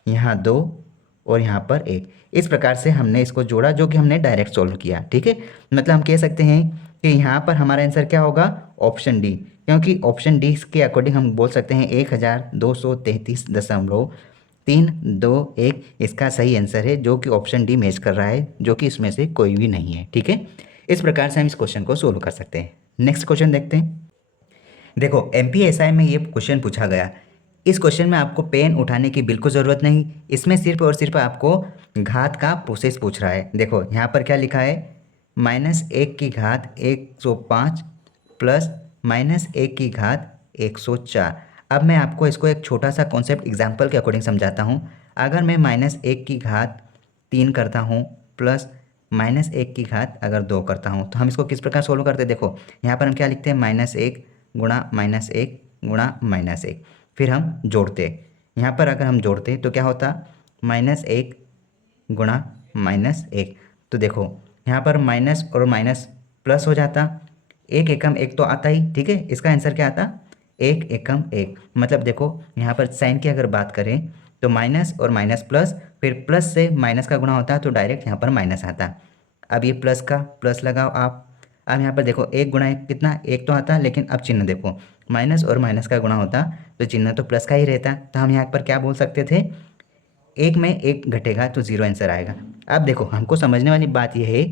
यहाँ 2 और यहाँ पर 1। इस प्रकार से हमने इसको जोड़ा, जो कि हमने डायरेक्ट सोल्व किया। ठीक है, मतलब हम कह सकते हैं कि यहाँ पर हमारा आंसर क्या होगा, ऑप्शन डी, क्योंकि ऑप्शन डी के अकॉर्डिंग हम बोल सकते हैं 1233.321 इसका सही आंसर है, जो कि ऑप्शन डी मैच कर रहा है, जो कि इसमें से कोई भी नहीं है। ठीक है, इस प्रकार से हम इस क्वेश्चन को सोल्व कर सकते हैं। नेक्स्ट क्वेश्चन देखते हैं। देखो एमपीएसआई में ये क्वेश्चन पूछा गया। इस क्वेश्चन में आपको पेन उठाने की बिल्कुल ज़रूरत नहीं, इसमें सिर्फ और सिर्फ आपको घात का प्रोसेस पूछ रहा है। देखो यहाँ पर क्या लिखा है, -1/105 प्लस -1/104। अब मैं आपको इसको एक छोटा सा कॉन्सेप्ट एग्जाम्पल के अकॉर्डिंग समझाता हूँ। अगर मैं -1/3 करता हूँ प्लस -1/2 अगर 2 करता हूँ, तो हम इसको किस प्रकार सोल्व करते हैं। देखो यहाँ पर हम क्या लिखते हैं, -1 गुणा -1 गुणा -1, फिर हम जोड़ते। यहाँ पर अगर हम जोड़ते तो क्या होता, -1 गुणा -1। तो देखो यहाँ पर माइनस और माइनस प्लस हो जाता, 1 एकम 1 तो आता ही। ठीक है, इसका आंसर क्या आता, 1 एकम 1। मतलब देखो यहाँ पर साइन की अगर बात करें तो माइनस और माइनस प्लस, फिर प्लस से माइनस का गुणा होता है तो डायरेक्ट यहाँ पर माइनस आता। अब ये प्लस का प्लस लगाओ आप। अब यहाँ पर देखो 1 गुणा 1 कितना, 1 तो आता, लेकिन अब चिन्ह देखो, माइनस और माइनस का गुणा होता तो चिन्ह तो प्लस का ही रहता। तो हम यहाँ पर क्या बोल सकते थे, 1 में 1 घटेगा तो 0 आंसर आएगा। अब देखो हमको समझने वाली बात यह है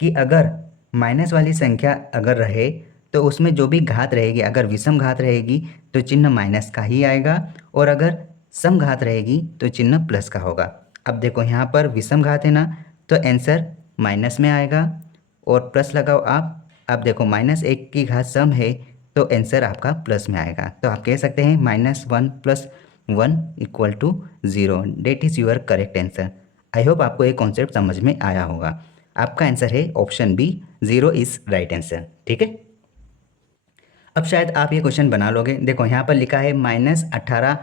कि अगर माइनस वाली संख्या अगर रहे तो उसमें जो भी घात रहेगी, अगर विषम घात रहेगी तो चिन्ह माइनस का ही आएगा, और अगर सम घात रहेगी तो चिन्ह प्लस का होगा। अब देखो यहाँ पर विषम घात है ना, तो आंसर माइनस में आएगा, और प्लस लगाओ आप। अब देखो -1 सम है तो आंसर आपका प्लस में आएगा। तो आप कह सकते हैं -1 + 1 = 0। Date is your correct answer. I hope आपको ये कॉन्सेप्ट समझ में आया होगा। आपका आंसर है option B, 0 is right answer. ठीक है, अब शायद आप ये क्वेश्चन बना लोगे। देखो यहाँ पर लिखा है -18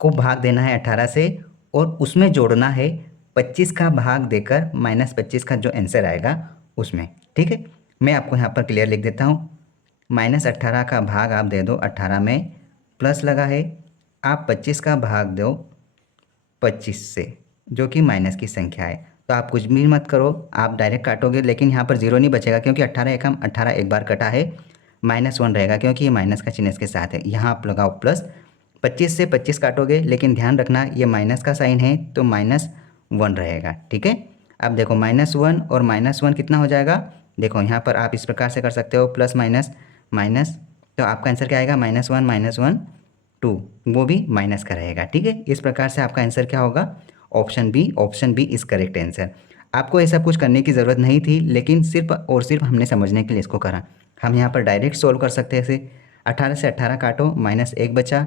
को भाग देना है 18 से, और उसमें जोड़ना है 25 का भाग देकर -25 का जो आंसर आएगा उसमें। ठीक है, मैं आपको यहाँ पर क्लियर लिख देता हूँ। -18 का भाग आप दे दो 18 में, प्लस लगा है आप 25 का भाग दो 25 से, जो कि माइनस की संख्या है। तो आप कुछ भी मत करो, आप डायरेक्ट काटोगे, लेकिन यहाँ पर 0 नहीं बचेगा, क्योंकि 18 एकम 18 एक बार कटा है, -1 रहेगा, क्योंकि ये माइनस का चिन्ह इसके साथ है। यहाँ आप लगाओ प्लस, 25 से 25 काटोगे, लेकिन ध्यान रखना ये माइनस का साइन है तो -1 रहेगा। ठीक है, अब देखो -1 और -1 कितना हो जाएगा। देखो यहाँ पर आप इस प्रकार से कर सकते हो, प्लस माइनस माइनस, तो आपका आंसर क्या आएगा, -1 2, वो भी माइनस का रहेगा। ठीक है, इस प्रकार से आपका आंसर क्या होगा, option B is correct answer. आपको ऐसा कुछ करने की ज़रूरत नहीं थी, लेकिन सिर्फ और सिर्फ हमने समझने के लिए इसको करा। हम यहाँ पर डायरेक्ट सोल्व कर सकते हैं ऐसे, 18 से 18 काटो, -1 बचा,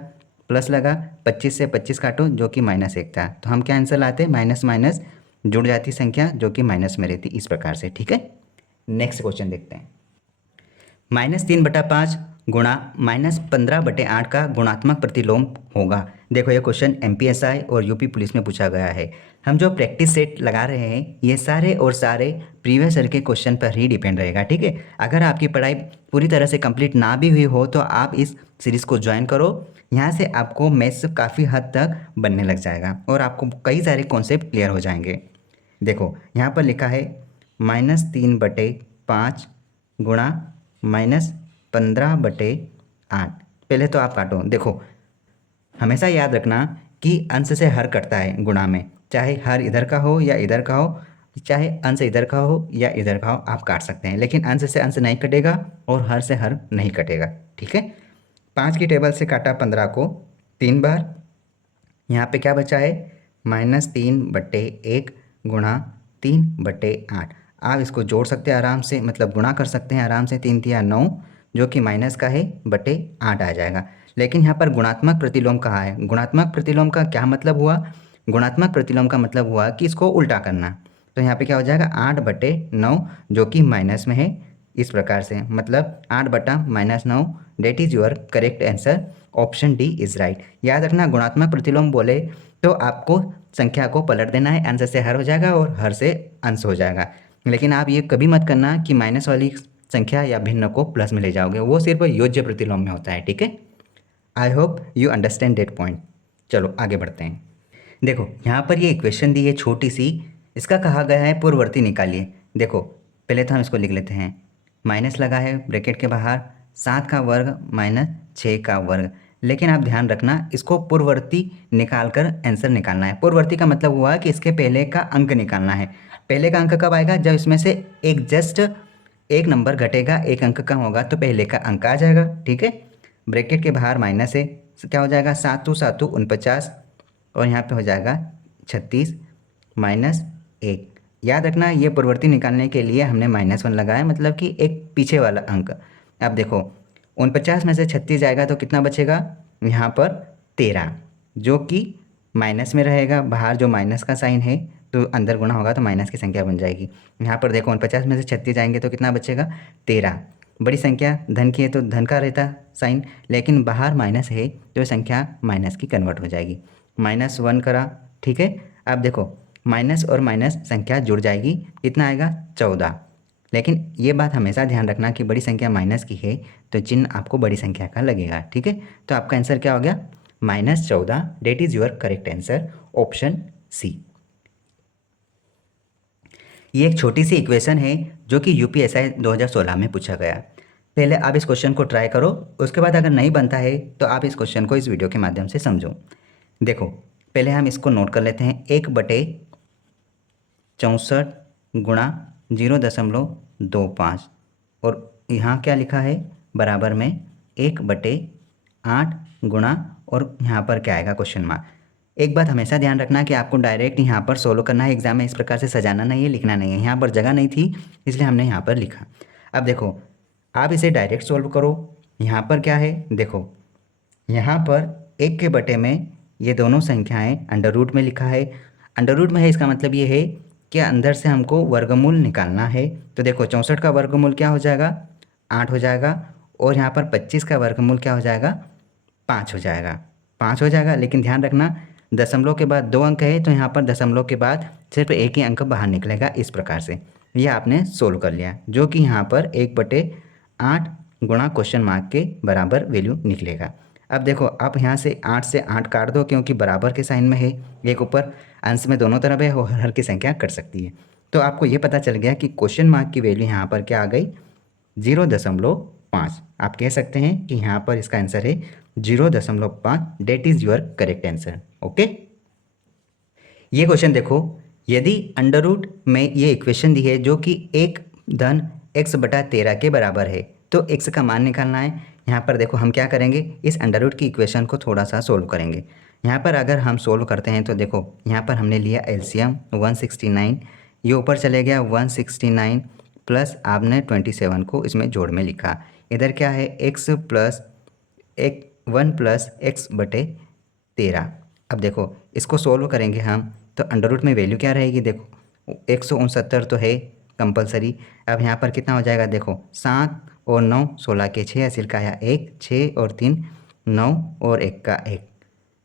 प्लस लगा, 25 से 25 काटो, जो कि -1 था, तो हम क्या आंसर लाते, माइनस माइनस जुड़ जाती संख्या, जो कि माइनस में रहती, इस प्रकार से। ठीक है, नेक्स्ट क्वेश्चन देखते हैं। -3/5 गुणा -15/8 का गुणात्मक प्रतिलोम होगा। देखो ये क्वेश्चन एमपीएसआई और यूपी पुलिस में पूछा गया है। हम जो प्रैक्टिस सेट लगा रहे हैं ये सारे और सारे प्रीवियस ईयर के क्वेश्चन पर ही डिपेंड रहेगा। ठीक है, अगर आपकी पढ़ाई पूरी तरह से कंप्लीट ना भी हुई हो तो आप इस सीरीज़ को ज्वाइन करो। यहाँ से आपको मैथ्स काफ़ी हद तक बनने लग जाएगा और आपको कई सारे कॉन्सेप्ट क्लियर हो जाएंगे। देखो यहाँ पर लिखा है -3/5 गुणा -15/8। पहले तो आप काटो। देखो हमेशा याद रखना कि अंश से हर कटता है गुणा में, चाहे हर इधर का हो या इधर का हो, चाहे अंश इधर का हो या इधर का हो, आप काट सकते हैं, लेकिन अंश से अंश नहीं कटेगा और हर से हर नहीं कटेगा। ठीक है, 5 की टेबल से काटा 15 को 3 बार, यहाँ पे क्या बचा है, -3/1 गुणा 3/8। आप इसको जोड़ सकते हैं आराम से, मतलब गुणा कर सकते हैं आराम से, 3 तिया 9, जो कि माइनस का है, बटे 8 आ जाएगा। लेकिन यहाँ पर गुणात्मक प्रतिलोम कहा है। गुणात्मक प्रतिलोम का क्या मतलब हुआ, गुणात्मक प्रतिलोम का मतलब हुआ कि इसको उल्टा करना। तो यहाँ पे क्या हो जाएगा, 8/9, जो कि माइनस में है, इस प्रकार से, मतलब 8/-9, date is your correct answer. Option D is right. याद रखना, गुणात्मक प्रतिलोम बोले तो आपको संख्या को पलट देना है, अंश से हर हो जाएगा और हर से अंश हो जाएगा। लेकिन आप ये कभी मत करना कि माइनस वाली संख्या या भिन्न को प्लस में ले जाओगे, वो सिर्फ योज्य प्रतिलोम में होता है। ठीक है, I hope you understand that point. चलो आगे बढ़ते हैं। देखो यहाँ पर ये इक्वेशन दी है छोटी सी, इसका कहा गया है पूर्ववर्ती निकालिए। देखो पहले तो हम इसको लिख लेते हैं, माइनस लगा है ब्रैकेट के बाहर, 7 का वर्ग माइनस 6 का वर्ग। लेकिन आप ध्यान रखना, इसको पूर्ववर्ती निकाल कर आंसर निकालना है। पूर्ववर्ती का मतलब हुआ कि इसके पहले का अंक निकालना है। पहले का अंक कब आएगा? जब इसमें से एक जस्ट एक नंबर घटेगा, एक अंक कम होगा तो पहले का अंक आ जाएगा। ठीक है, ब्रैकेट के बाहर माइनस है, क्या हो जाएगा? 7 7 49 और यहाँ पे हो जाएगा 36 माइनस 1। याद रखना, ये पूर्ववर्ती निकालने के लिए हमने -1 लगाया, मतलब कि एक पीछे वाला अंक। अब देखो 49 में से 36 जाएगा तो कितना बचेगा? यहाँ पर 13, जो कि माइनस में रहेगा। बाहर जो माइनस का साइन है तो अंदर गुणा होगा तो माइनस की संख्या बन जाएगी। यहाँ पर देखो 49 में से 36 जाएंगे तो कितना बचेगा? 13। बड़ी संख्या धन की है तो धन का रहता साइन, लेकिन बाहर माइनस है तो संख्या माइनस की कन्वर्ट हो जाएगी। -1 करा, ठीक है। अब देखो माइनस और माइनस संख्या जुड़ जाएगी, कितना आएगा? 14। लेकिन ये बात हमेशा ध्यान रखना कि बड़ी संख्या माइनस की है तो चिन्ह आपको बड़ी संख्या का लगेगा। ठीक है, तो आपका आंसर क्या हो गया? -14। That is your correct answer, option C. ये एक छोटी सी इक्वेशन है जो कि यूपीएसआई 2016 में पूछा गया। पहले आप इस क्वेश्चन को ट्राई करो, उसके बाद अगर नहीं बनता है तो आप इस क्वेश्चन को इस वीडियो के माध्यम से समझो। देखो पहले हम इसको नोट कर लेते हैं। 1/64 गुणा 0.25 और यहाँ क्या लिखा है? बराबर में 1/8 गुणा, और यहाँ पर क्या आएगा? Question mark. एक बात हमेशा ध्यान रखना कि आपको डायरेक्ट यहाँ पर सोल्व करना है, एग्जाम में इस प्रकार से सजाना नहीं है, लिखना नहीं है। यहाँ पर जगह नहीं थी इसलिए हमने यहाँ पर लिखा। अब देखो आप इसे डायरेक्ट सोल्व करो। यहाँ पर क्या है? देखो यहाँ पर 1 के बटे में ये दोनों संख्याएं अंडर रूट में लिखा है। अंडर रूट में है इसका मतलब ये है कि अंदर से हमको वर्गमूल निकालना है। तो देखो 64 का वर्गमूल क्या हो जाएगा? 8 हो जाएगा, और यहाँ पर 25 का वर्गमूल क्या हो जाएगा? 5 हो जाएगा। 5 हो जाएगा, लेकिन ध्यान रखना दशमलव के बाद 2 अंक है तो यहाँ पर दशमलव के बाद सिर्फ एक ही अंक बाहर निकलेगा। इस प्रकार से ये आपने सोल्व कर लिया, जो कि यहाँ पर 1/8 गुणा क्वेश्चन मार्क के बराबर वैल्यू निकलेगा। अब देखो आप यहाँ से 8 से 8 काट दो, क्योंकि बराबर के साइन में है, एक ऊपर अंश में दोनों तरफ है और हर की संख्या कट सकती है। तो आपको ये पता चल गया कि क्वेश्चन मार्क की वैल्यू यहाँ पर क्या आ गई? 0.5। आप कह सकते हैं कि यहाँ पर इसका आंसर है 0.5। Date is your correct answer. Okay, ये क्वेश्चन देखो, यदि अंडर रूट में ये इक्वेशन दी है जो कि 1/x/13 के बराबर है तो x का मान निकालना है। यहाँ पर देखो हम क्या करेंगे? इस अंडर रूट की इक्वेशन को थोड़ा सा सोल्व करेंगे। यहाँ पर अगर हम सोल्व करते हैं तो देखो यहाँ पर हमने लिया एलसीएम 169, ये ऊपर चले गया 169 प्लस आपने 27 को इसमें जोड़ में लिखा। इधर क्या है? x plus 1 plus x/13। अब देखो इसको सोल्व करेंगे हम तो अंडर रूट में वैल्यू क्या रहेगी? देखो 169 तो है कंपलसरी। अब यहाँ पर कितना हो जाएगा? देखो 7 और 9 16 के 6, हासिल का आया 1, 6 और 3 9 और 1 का 1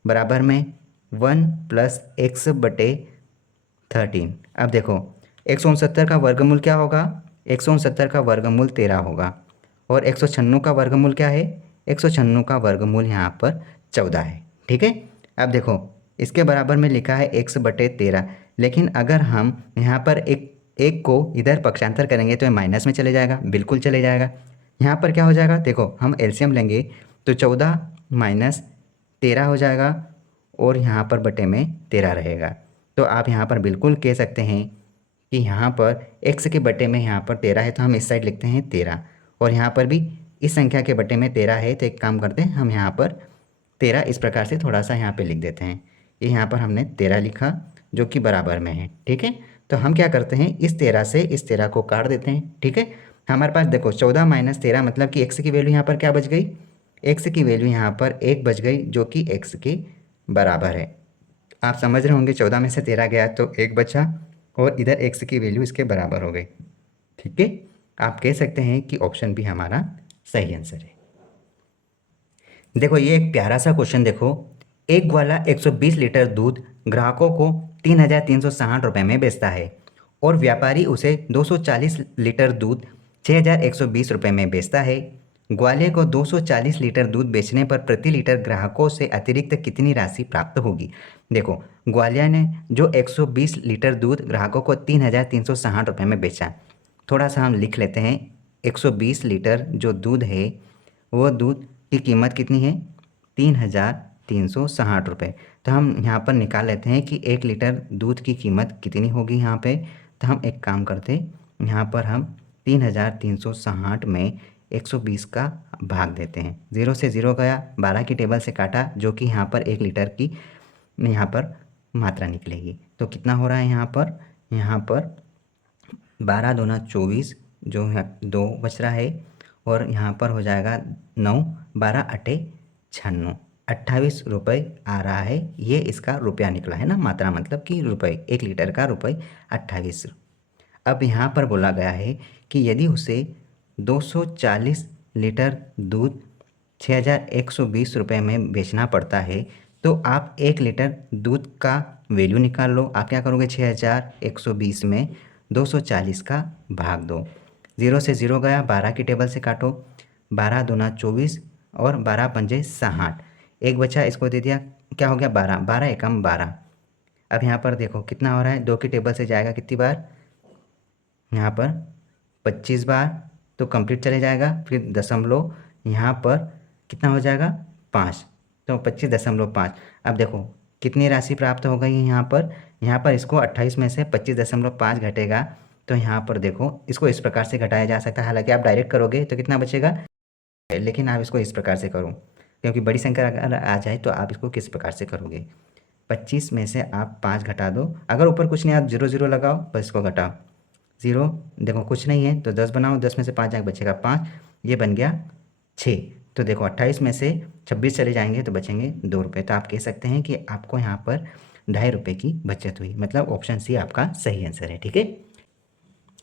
बराबर में 1 प्लस x/13। अब देखो 169 का वर्गमूल क्या होगा? 169 का वर्गमूल 13 होगा, और 196 का वर्गमूल क्या है? 196 का वर्गमूल यहाँ पर 14 है। ठीक है, अब देखो इसके बराबर में लिखा है x/13, लेकिन अगर हम यहाँ पर एक को इधर पक्षांतर करेंगे तो ये माइनस में चले जाएगा, बिल्कुल चले जाएगा। यहाँ पर क्या हो जाएगा? देखो हम एलसीएम लेंगे तो 14 माइनस 13 हो जाएगा, और यहाँ पर बटे में 13 रहेगा। तो आप यहाँ पर बिल्कुल कह सकते हैं कि यहाँ पर x के बटे में यहाँ पर 13 है तो हम इस साइड लिखते हैं 13, और यहाँ पर भी इस संख्या के बटे में 13 है तो एक काम करते हैं, हम यहाँ पर 13 इस प्रकार से थोड़ा सा यहाँ पे लिख देते हैं। ये यहाँ पर हमने 13 लिखा जो कि बराबर में है। ठीक है, तो हम क्या करते हैं? इस 13 से इस 13 को काट देते हैं। ठीक है, हमारे पास देखो 14 माइनस 13 मतलब कि x की वैल्यू यहाँ पर क्या बच गई? x की वैल्यू यहाँ पर 1 बच गई, जो कि x के बराबर है। आप समझ रहे होंगे 14 में से 13 गया तो 1 बचा, और इधर x की वैल्यू इसके बराबर हो गई। ठीक है, आप कह सकते हैं कि ऑप्शन भी हमारा सही आंसर है। देखो ये एक प्यारा सा क्वेश्चन देखो, एक ग्वाला 120 लीटर दूध ग्राहकों को 3,360 रुपये में बेचता है और व्यापारी उसे 240 लीटर दूध 6,120 रुपये में बेचता है। ग्वाले को 240 लीटर दूध बेचने पर प्रति लीटर ग्राहकों से अतिरिक्त कितनी राशि प्राप्त होगी? देखो ग्वालिया ने जो 120 लीटर दूध ग्राहकों को 3,360 रुपये में बेचा, थोड़ा सा हम लिख लेते हैं। 120 लीटर जो दूध है वो दूध की कीमत कितनी है? 3,360 रुपये। तो हम यहाँ पर निकाल लेते हैं कि 1 लीटर दूध की कीमत कितनी होगी यहाँ पे। तो हम एक काम करते, यहाँ पर हम 3,360 में 120 का भाग देते हैं। 0 से 0 गया, 12 की टेबल से काटा, जो कि यहाँ पर 1 लीटर की यहाँ पर मात्रा निकलेगी। तो कितना हो रहा है यहाँ पर 12 दूना 24, जो है 2 बच रहा है, और यहाँ पर हो जाएगा 9, 12 अट्ठे 96, 28 रुपये आ रहा है। ये इसका रुपया निकला है ना, मात्रा मतलब कि रुपये, 1 लीटर का रुपये 28। अब यहाँ पर बोला गया है कि यदि उसे 240 लीटर दूध 6,120 रुपये में बेचना पड़ता है, तो आप 1 लीटर दूध का वैल्यू निकाल लो। आप क्या करोगे? 6,120 में 240 का भाग दो। 0 से 0 गया, 12 की टेबल से काटो, 12 दूना 24 और 12 पंजे 60, एक बचा, इसको दे दिया, क्या हो गया? 12, 12 एकम 12। अब यहाँ पर देखो कितना हो रहा है, 2 की टेबल से जाएगा कितनी बार? यहाँ पर 25 बार, तो कंप्लीट चले जाएगा। फिर दशमलव यहाँ पर कितना हो जाएगा? 5, तो 25.5। अब देखो कितनी राशि प्राप्त हो गई है यहाँ पर इसको 28 में से 25.5 घटेगा, तो यहाँ पर देखो इसको इस प्रकार से घटाया जा सकता है। हालांकि आप डायरेक्ट करोगे तो कितना बचेगा, लेकिन आप इसको इस प्रकार से करो, क्योंकि बड़ी संख्या अगर आ जाए तो आप इसको किस प्रकार से करोगे? 25 में से आप 5 घटा दो, अगर ऊपर कुछ नहीं आप 0 0 लगाओ, बस इसको घटाओ। 0, देखो कुछ नहीं है तो 10 बनाओ, 10 में से 5 जाके बचेगा 5, ये बन गया 6। तो देखो 28 में से 26 चले जाएंगे तो बचेंगे 2 रुपये। तो आप कह सकते हैं कि आपको यहाँ पर 2.5 रुपये की बचत हुई, मतलब ऑप्शन सी आपका सही आंसर है। ठीक है,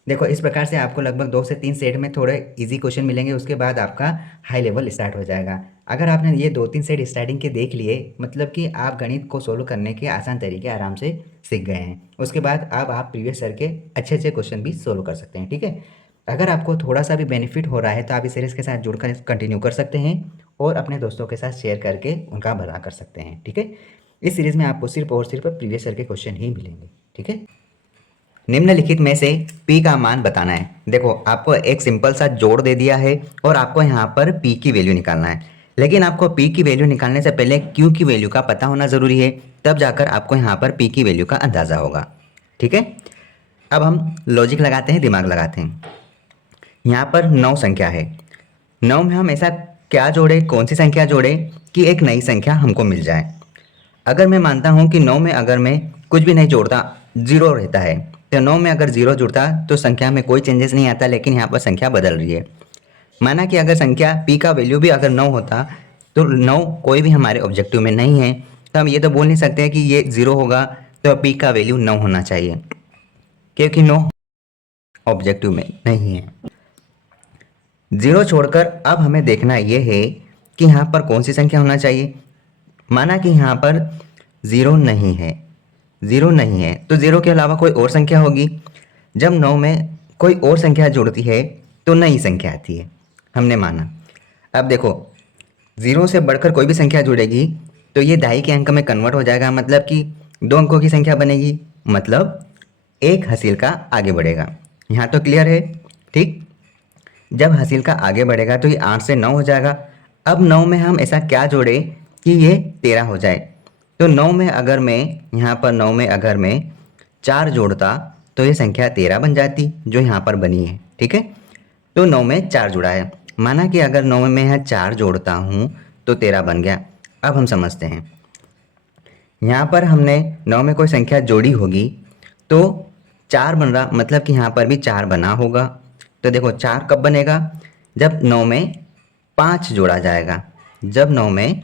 देखो इस प्रकार से आपको लगभग 2 से 3 सेट में थोड़े इजी क्वेश्चन मिलेंगे, उसके बाद आपका हाई लेवल स्टार्ट हो जाएगा। अगर आपने ये 2-3 सेट स्टार्टिंग के देख लिए, मतलब कि आप गणित को सोल्व करने के आसान तरीके आराम से सीख गए हैं। उसके बाद अब आप प्रीवियस ईयर के अच्छे अच्छे क्वेश्चन भी सोल्व कर सकते हैं। ठीक है, अगर आपको थोड़ा सा भी बेनिफिट हो रहा है तो आप इस सीरीज़ के साथ जुड़कर कंटिन्यू कर सकते हैं और अपने दोस्तों के साथ शेयर करके उनका भला कर सकते हैं। ठीक है, इस सीरीज़ में आपको सिर्फ और सिर्फ प्रीवियस ईयर के क्वेश्चन ही मिलेंगे। ठीक है, निम्नलिखित में से P का मान बताना है। देखो आपको एक सिंपल सा जोड़ दे दिया है और आपको यहाँ पर P की वैल्यू निकालना है, लेकिन आपको P की वैल्यू निकालने से पहले Q की वैल्यू का पता होना ज़रूरी है, तब जाकर आपको यहाँ पर P की वैल्यू का अंदाज़ा होगा। ठीक है, अब हम लॉजिक लगाते हैं, दिमाग लगाते हैं। यहाँ पर 9 संख्या है, 9 में हम ऐसा क्या जोड़े, कौन सी संख्या जोड़े कि एक नई संख्या हमको मिल जाए। अगर मैं मानता हूँ कि 9 में अगर मैं कुछ भी नहीं जोड़ता, 0 रहता है, तो 9 में अगर 0 जुड़ता तो संख्या में कोई चेंजेस नहीं आता, लेकिन यहाँ पर संख्या बदल रही है। माना कि अगर संख्या P का वैल्यू भी अगर 9 होता तो 9 कोई भी हमारे ऑब्जेक्टिव में नहीं है, तो हम ये तो बोल नहीं सकते कि ये 0 होगा तो P का वैल्यू 9 होना चाहिए, क्योंकि 9 ऑब्जेक्टिव में नहीं है। 0 छोड़कर अब हमें देखना ये है कि यहाँ पर कौन सी संख्या होना चाहिए। माना कि यहाँ पर 0 नहीं है, 0 नहीं है तो 0 के अलावा कोई और संख्या होगी। जब 9 में कोई और संख्या जुड़ती है तो नई संख्या आती है, हमने माना। अब देखो 0 से बढ़कर कोई भी संख्या जुड़ेगी तो ये दहाई के अंक में कन्वर्ट हो जाएगा, मतलब कि 2 अंकों की संख्या बनेगी, मतलब एक हसील का आगे बढ़ेगा। यहाँ तो क्लियर है। ठीक, जब हसील का आगे बढ़ेगा तो ये 8 से 9 हो जाएगा। अब 9 में हम ऐसा क्या जोड़े कि ये 13 हो जाए। तो 9 में अगर मैं यहाँ पर 9 में अगर मैं 4 जोड़ता तो ये संख्या 13 बन जाती, जो यहाँ पर बनी है। ठीक है, तो 9 में 4 जुड़ा है, माना कि अगर 9 में मैं यहाँ 4 जोड़ता हूँ तो 13 बन गया। अब हम समझते हैं, यहाँ पर हमने 9 में कोई संख्या जोड़ी होगी तो 4 बन रहा, मतलब कि यहाँ पर भी 4 बना होगा। तो देखो 4 कब बनेगा, जब 9 में 5 जोड़ा जाएगा। जब 9 में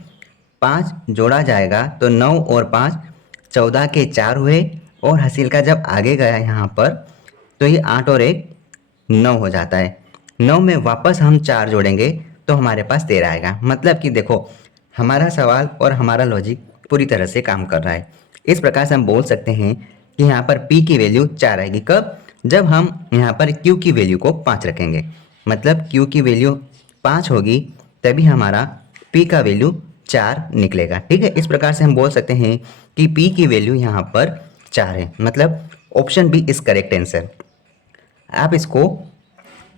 5 जोड़ा जाएगा तो 9 और 5 14 के 4 हुए, और हसील का जब आगे गया यहाँ पर तो ये 8 और 1 9 हो जाता है। 9 में वापस हम 4 जोड़ेंगे तो हमारे पास 13 आएगा। मतलब कि देखो हमारा सवाल और हमारा लॉजिक पूरी तरह से काम कर रहा है। इस प्रकार से हम बोल सकते हैं कि यहाँ पर P की वैल्यू 4 आएगी। कब, जब हम यहाँ पर Q की वैल्यू को 5 रखेंगे, मतलब Q की वैल्यू 5 होगी तभी हमारा P का वैल्यू 4 निकलेगा। ठीक है, इस प्रकार से हम बोल सकते हैं कि P की वैल्यू यहाँ पर 4 है, मतलब option B is correct answer. आप इसको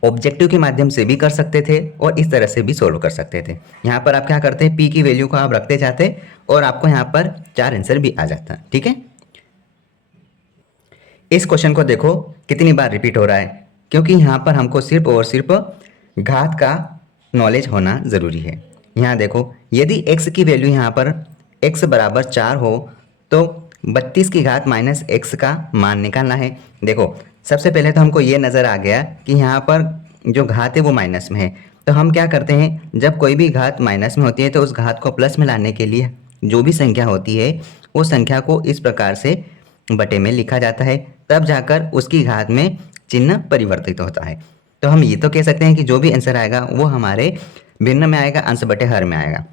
ऑब्जेक्टिव के माध्यम से भी कर सकते थे और इस तरह से भी सोल्व कर सकते थे। यहाँ पर आप क्या करते हैं, पी की वैल्यू को आप रखते जाते और आपको यहाँ पर 4 आंसर भी आ जाता। ठीक है, इस क्वेश्चन को देखो कितनी बार रिपीट हो रहा है, क्योंकि यहाँ पर हमको सिर्फ और सिर्फ घात का नॉलेज होना ज़रूरी है। यहाँ देखो, यदि x की वैल्यू यहाँ पर x बराबर 4 हो तो 32 की घात माइनस x का मान निकालना है। देखो, सबसे पहले तो हमको ये नज़र आ गया कि यहाँ पर जो घात है वो माइनस में है, तो हम क्या करते हैं, जब कोई भी घात माइनस में होती है तो उस घात को प्लस में लाने के लिए जो भी संख्या होती है उस संख्या को इस प्रकार से बटे में लिखा जाता है, तब जाकर उसकी घात में चिन्ह परिवर्तित होता है। तो हम ये तो कह सकते हैं कि जो भी आंसर आएगा वो हमारे भिन्न में आएगा, अंश बटे हर में आएगा।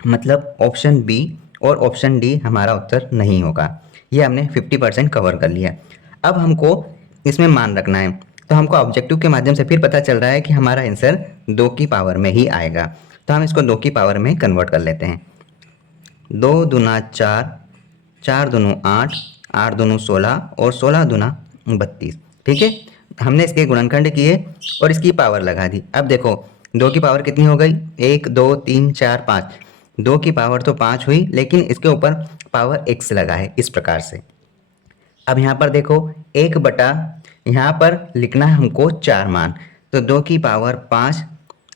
मतलब ऑप्शन बी और ऑप्शन डी हमारा उत्तर नहीं होगा। ये हमने 50% कवर कर लिया। अब हमको इसमें मान रखना है, तो हमको ऑब्जेक्टिव के माध्यम से फिर पता चल रहा है कि हमारा आंसर 2 की पावर में ही आएगा। तो हम इसको 2 की पावर में कन्वर्ट कर लेते हैं। 2 दूना 4, 4 दूनी 8, 8 दूनी 16 और 16 दूना 32। ठीक है, हमने इसके गुणनखंड किए और इसकी पावर लगा दी। अब देखो 2 की पावर कितनी हो गई, 1 2 3 4 5। 2 की पावर तो 5 हुई, लेकिन इसके ऊपर पावर x लगा है इस प्रकार से। अब यहाँ पर देखो 1 बटा, यहाँ पर लिखना है हमको 4 मान, तो 2 की पावर 5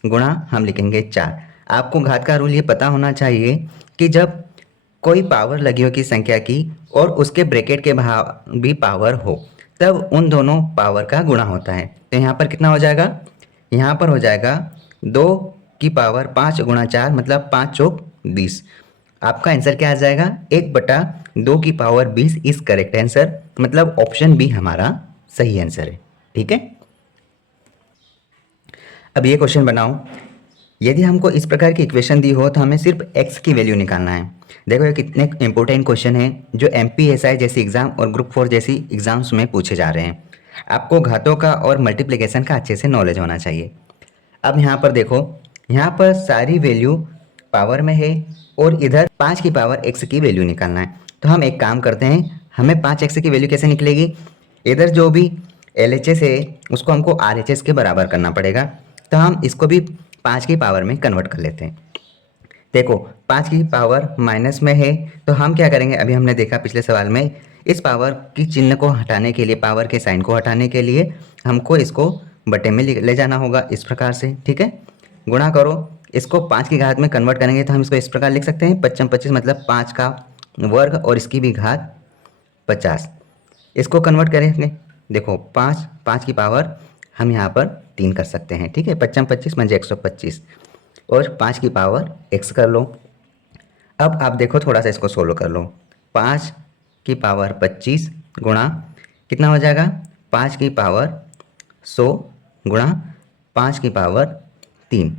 गुणा हम लिखेंगे 4। आपको घात का रूल ये पता होना चाहिए कि जब कोई पावर लगी हो किसी संख्या की और उसके ब्रैकेट के बाहर भी पावर हो, तब उन दोनों पावर का गुणा होता है। तो यहाँ पर कितना हो जाएगा, यहाँ पर हो जाएगा 2 की पावर 5 गुणा 4, मतलब 5 चौक 20। आपका आंसर क्या आ जाएगा, 1 बटा 2 की पावर 20 इज करेक्ट आंसर। मतलब ऑप्शन बी हमारा सही आंसर है। ठीक है, अब ये क्वेश्चन बनाओ। यदि हमको इस प्रकार की इक्वेशन दी हो तो हमें सिर्फ x की वैल्यू निकालना है। देखो ये कितने इंपॉर्टेंट क्वेश्चन है जो MPSI जैसी एग्जाम और ग्रुप 4 जैसी एग्जाम्स में पूछे जा रहे हैं। आपको घातों का और मल्टीप्लिकेशन का अच्छे से नॉलेज होना चाहिए। अब यहाँ पर देखो, यहाँ पर सारी वैल्यू पावर में है और इधर 5 की पावर x की वैल्यू निकालना है। तो हम एक काम करते हैं, हमें 5x की वैल्यू कैसे निकलेगी, इधर जो भी LHS है उसको हमको RHS के बराबर करना पड़ेगा। तो हम इसको भी 5 की पावर में कन्वर्ट कर लेते हैं। देखो 5 की पावर माइनस में है, तो हम क्या करेंगे, अभी हमने देखा पिछले सवाल में, इस पावर की चिन्ह को हटाने के लिए, पावर के साइन को हटाने के लिए हमको इसको बटे में ले जाना होगा इस प्रकार से। ठीक है, गुणा करो, इसको 5 की घात में कन्वर्ट करेंगे तो हम इसको इस प्रकार लिख सकते हैं, 55 25 मतलब 5 का वर्ग और इसकी भी घात 50। इसको कन्वर्ट करेंगे, देखो 5 की पावर हम यहाँ पर 3 कर सकते हैं। ठीक है, 55 25 म्हणजे 125 और 5 की पावर x कर लो। अब आप देखो थोड़ा सा इसको सोल्व कर लो, 5 की पावर 25 गुणा कितना हो जाएगा, 5 की पावर 100 गुणा 5 की पावर 3,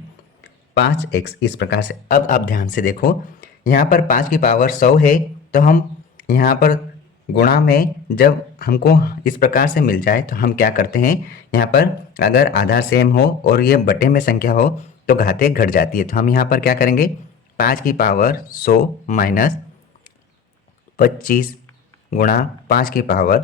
5x इस प्रकार से। अब आप ध्यान से देखो, यहाँ पर 5 की पावर 100 है, तो हम यहाँ पर गुणा में जब हमको इस प्रकार से मिल जाए तो हम क्या करते हैं, यहाँ पर अगर आधार सेम हो और ये बटे में संख्या हो तो घातें घट जाती है। तो हम यहाँ पर क्या करेंगे, 5 की पावर 100 माइनस 25 गुणा 5 की पावर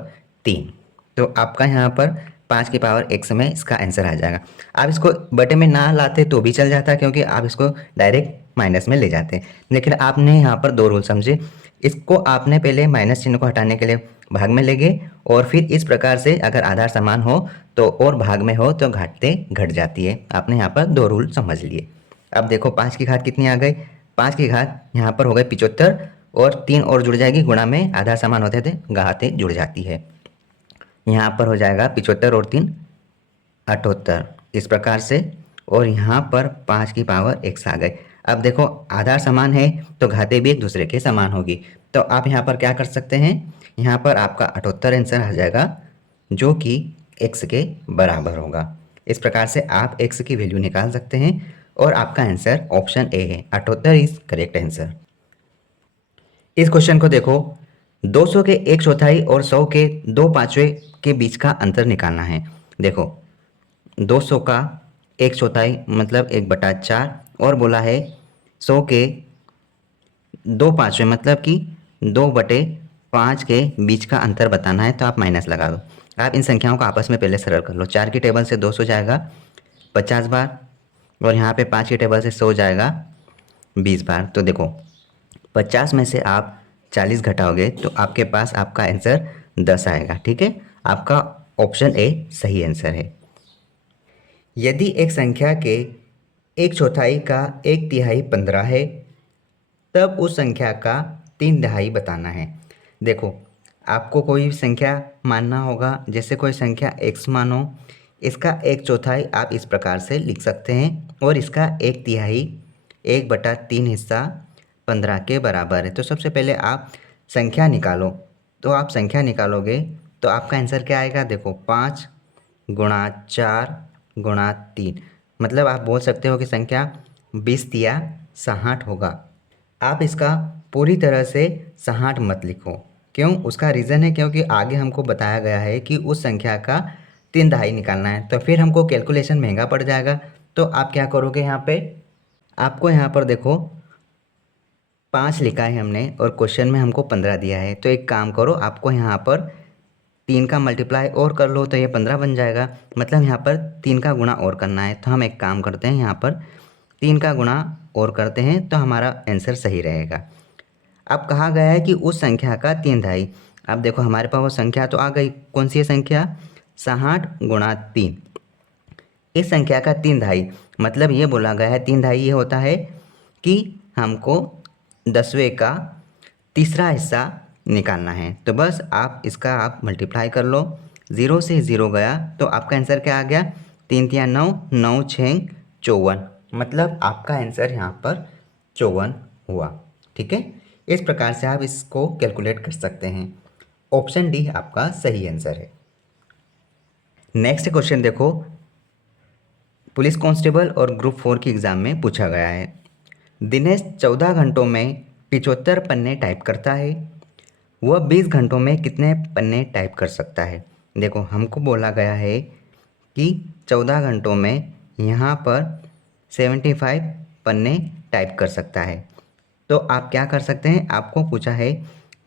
3, तो आपका यहाँ पर 5 की पावर x में इसका आंसर आ जाएगा। आप इसको बटे में ना लाते तो भी चल जाता, क्योंकि आप इसको डायरेक्ट माइनस में ले जाते हैं, लेकिन आपने यहाँ पर 2 रूल समझे। इसको आपने पहले माइनस चिन्ह को हटाने के लिए भाग में ले गए और फिर इस प्रकार से अगर आधार समान हो तो और भाग में हो तो घटते घट जाती है। आपने यहाँ पर 2 रूल समझ लिए। अब देखो 5 की घात कितनी आ गई, 5 की घात यहाँ पर हो गई 75 और 3 और जुड़ जाएगी, गुणा में आधार समान होते थे घातें जुड़ जाती है। यहाँ पर हो जाएगा 75 और 3 78 इस प्रकार से, और यहाँ पर 5 की पावर x आ गए। अब देखो आधार समान है तो घातें भी एक दूसरे के समान होगी, तो आप यहाँ पर क्या कर सकते हैं, यहाँ पर आपका 78 आंसर आ जाएगा जो कि x के बराबर होगा। इस प्रकार से आप x की वैल्यू निकाल सकते हैं और आपका आंसर ऑप्शन ए है, 78 इज करेक्ट आंसर। इस क्वेश्चन को देखो, 200 के 1/4 और 100 के 2/5 के बीच का अंतर निकालना है। देखो 200 का 1/4 मतलब 1/4 और बोला है 100 के 2/5 मतलब कि 2/5 के बीच का अंतर बताना है, तो आप माइनस लगा दो। आप इन संख्याओं को आपस में पहले सरल कर लो, 4 की टेबल से 200 जाएगा 50 बार, और यहाँ पे 5 की टेबल से 100 हो जाएगा 20 बार। तो देखो 50 में से आप 40 घटाओगे तो आपके पास आपका आंसर 10 आएगा। ठीक है, आपका ऑप्शन ए सही आंसर है। यदि एक संख्या के 1/4 का 1/3 15 है, तब उस संख्या का 3/2 बताना है। देखो, आपको कोई भी संख्या मानना होगा, जैसे कोई संख्या x मानो, इसका 1/4 आप इस प्रकार से लिख सकते हैं, और इसका 1/3 1/3 हिस्सा 15 के बराबर है। तो सबसे पहले आप संख्या निकालो। तो आप संख्या निकालोगे तो आपका आंसर क्या आएगा? देखो 5 गुणा 4 गुणा 3, मतलब आप बोल सकते हो कि संख्या 20 या 60 होगा। आप इसका पूरी तरह से 60 मत लिखो। क्यों? उसका रीज़न है क्योंकि आगे हमको बताया गया है कि उस संख्या का 3/2 निकालना है, तो फिर हमको कैलकुलेशन महंगा पड़ जाएगा। तो आप क्या करोगे, यहाँ पे आपको यहाँ पर देखो 5 लिखा है हमने और क्वेश्चन में हमको 15 दिया है। तो एक काम करो, आपको यहाँ पर 3 का मल्टीप्लाई और कर लो तो ये 15 बन जाएगा, मतलब यहाँ पर 3 का गुणा और करना है। तो हम एक काम करते हैं, यहाँ पर 3 का गुणा और करते हैं तो हमारा आंसर सही रहेगा। अब कहा गया है कि उस संख्या का 3/2। अब देखो हमारे पास वो संख्या तो आ गई, कौन सी है संख्या? 60 गुणा 3। इस संख्या का 3/2 मतलब ये बोला गया है, 3/2 ये होता है कि हमको 10वें का तीसरा हिस्सा निकालना है। तो बस आप इसका आप मल्टीप्लाई कर लो, 0 से 0 गया तो आपका आंसर क्या आ गया? 3 तिया 9, 9 6 54, मतलब आपका आंसर यहाँ पर 54 हुआ। ठीक है, इस प्रकार से आप इसको कैलकुलेट कर सकते हैं। ऑप्शन डी आपका सही आंसर है। नेक्स्ट क्वेश्चन देखो, पुलिस कांस्टेबल और ग्रुप 4 की एग्ज़ाम में पूछा गया है। दिनेश 14 घंटों में 75 पन्ने टाइप करता है, वह 20 घंटों में कितने पन्ने टाइप कर सकता है? देखो हमको बोला गया है कि 14 घंटों में यहाँ पर 75 पन्ने टाइप कर सकता है। तो आप क्या कर सकते हैं, आपको पूछा है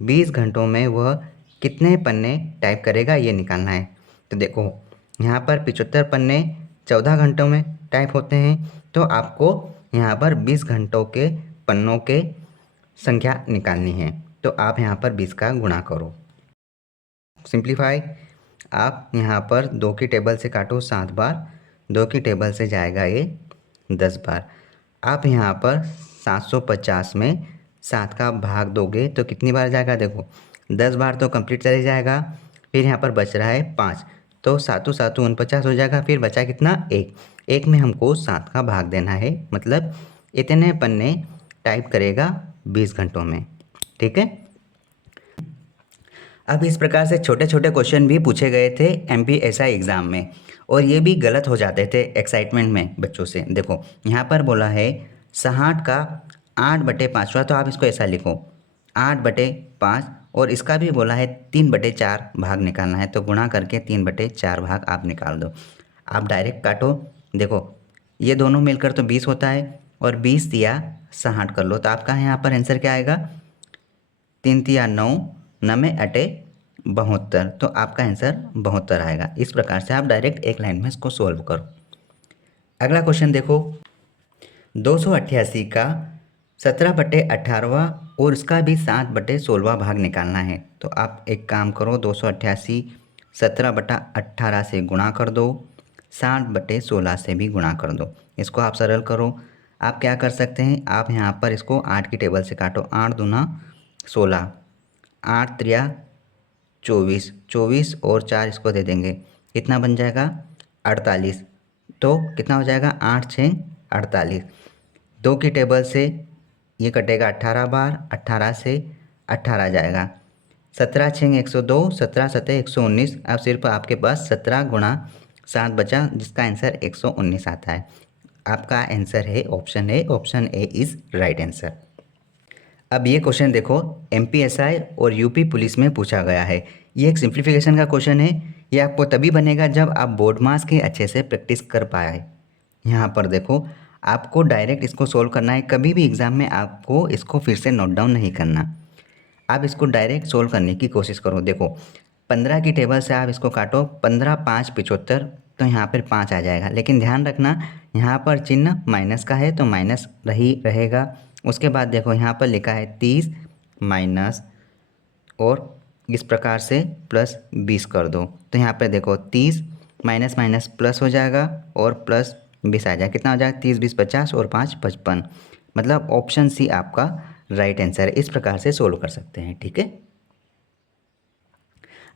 20 घंटों में वह कितने पन्ने टाइप करेगा, ये निकालना है। तो देखो यहाँ पर 75 पन्ने 14 घंटों में टाइप होते हैं, तो आपको यहाँ पर 20 घंटों के पन्नों के संख्या निकालनी है। तो आप यहाँ पर 20 का गुणा करो, सिंप्लीफाई। आप यहाँ पर 2 की टेबल से काटो 7 बार, 2 की टेबल से जाएगा ये 10 बार। आप यहाँ पर 750 में 7 का भाग दोगे तो कितनी बार जाएगा? देखो 10 बार तो कंप्लीट चले जाएगा, फिर यहाँ पर बच रहा है 5, तो 7 7 49 हो जाएगा। फिर बचा कितना? 1। 1 में हमको 7 का भाग देना है, मतलब इतने पन्ने टाइप करेगा 20 घंटों में। ठीक है, अब इस प्रकार से छोटे छोटे क्वेश्चन भी पूछे गए थे एमपीएसआई एग्ज़ाम में, और ये भी गलत हो जाते थे एक्साइटमेंट में बच्चों से। देखो यहाँ पर बोला है 60 का 8/5, तो आप इसको ऐसा लिखो 8/5, और इसका भी बोला है 3/4 भाग निकालना है, तो गुणा करके 3/4 भाग आप निकाल दो। आप डायरेक्ट काटो, देखो ये दोनों मिलकर तो 20 होता है, और 20 तिया 60 कर लो, तो आपका यहाँ पर आंसर क्या आएगा? 3 तिया 9, 9 में अटे 72, तो आपका आंसर 72 आएगा। इस प्रकार से आप डायरेक्ट एक लाइन में इसको सोल्व करो। अगला क्वेश्चन देखो, 288 का 17/18 और उसका भी 7/16 भाग निकालना है। तो आप एक काम करो, 288 17/18 से गुणा कर दो, 7/16 से भी गुणा कर दो। इसको आप सरल करो। आप क्या कर सकते हैं, आप यहाँ पर इसको 8 की टेबल से काटो, 8 दूना 16, 8 त्रिया 24, 24 और 4 इसको दे देंगे, कितना बन जाएगा? 48। तो कितना हो जाएगा? 8 6 48। 2 की टेबल से ये कटेगा 18 बार, 18 से 18 जाएगा, 17 6 102, 17 7 119। अब सिर्फ आपके पास 17 गुणा 7 बचा, जिसका आंसर 119 आता है। आपका आंसर है option A, option A is right answer. अब ये क्वेश्चन देखो, एमपीएसआई और यूपी पुलिस में पूछा गया है। ये एक सिंप्लीफिकेशन का क्वेश्चन है। ये आपको तभी बनेगा जब आप बोर्ड मास की अच्छे से प्रैक्टिस कर पाए। यहाँ पर देखो, आपको डायरेक्ट इसको सोल्व करना है, कभी भी एग्ज़ाम में आपको इसको फिर से नोट डाउन नहीं करना। आप इसको डायरेक्ट सोल्व करने की कोशिश करो। देखो 15 की टेबल से आप इसको काटो, 15 5 75, तो यहाँ पर 5 आ जाएगा। लेकिन ध्यान रखना यहाँ पर चिन्ह माइनस का है तो माइनस रही रहेगा। उसके बाद देखो यहाँ पर लिखा है 30 माइनस और इस प्रकार से प्लस 20 कर दो। तो यहाँ पे देखो 30 माइनस माइनस प्लस हो जाएगा और प्लस 20 आ जाएगा। कितना हो जाएगा? 30 20 50 और 5 55। मतलब ऑप्शन सी आपका राइट आंसर है। इस प्रकार से सोल्व कर सकते हैं। ठीक है,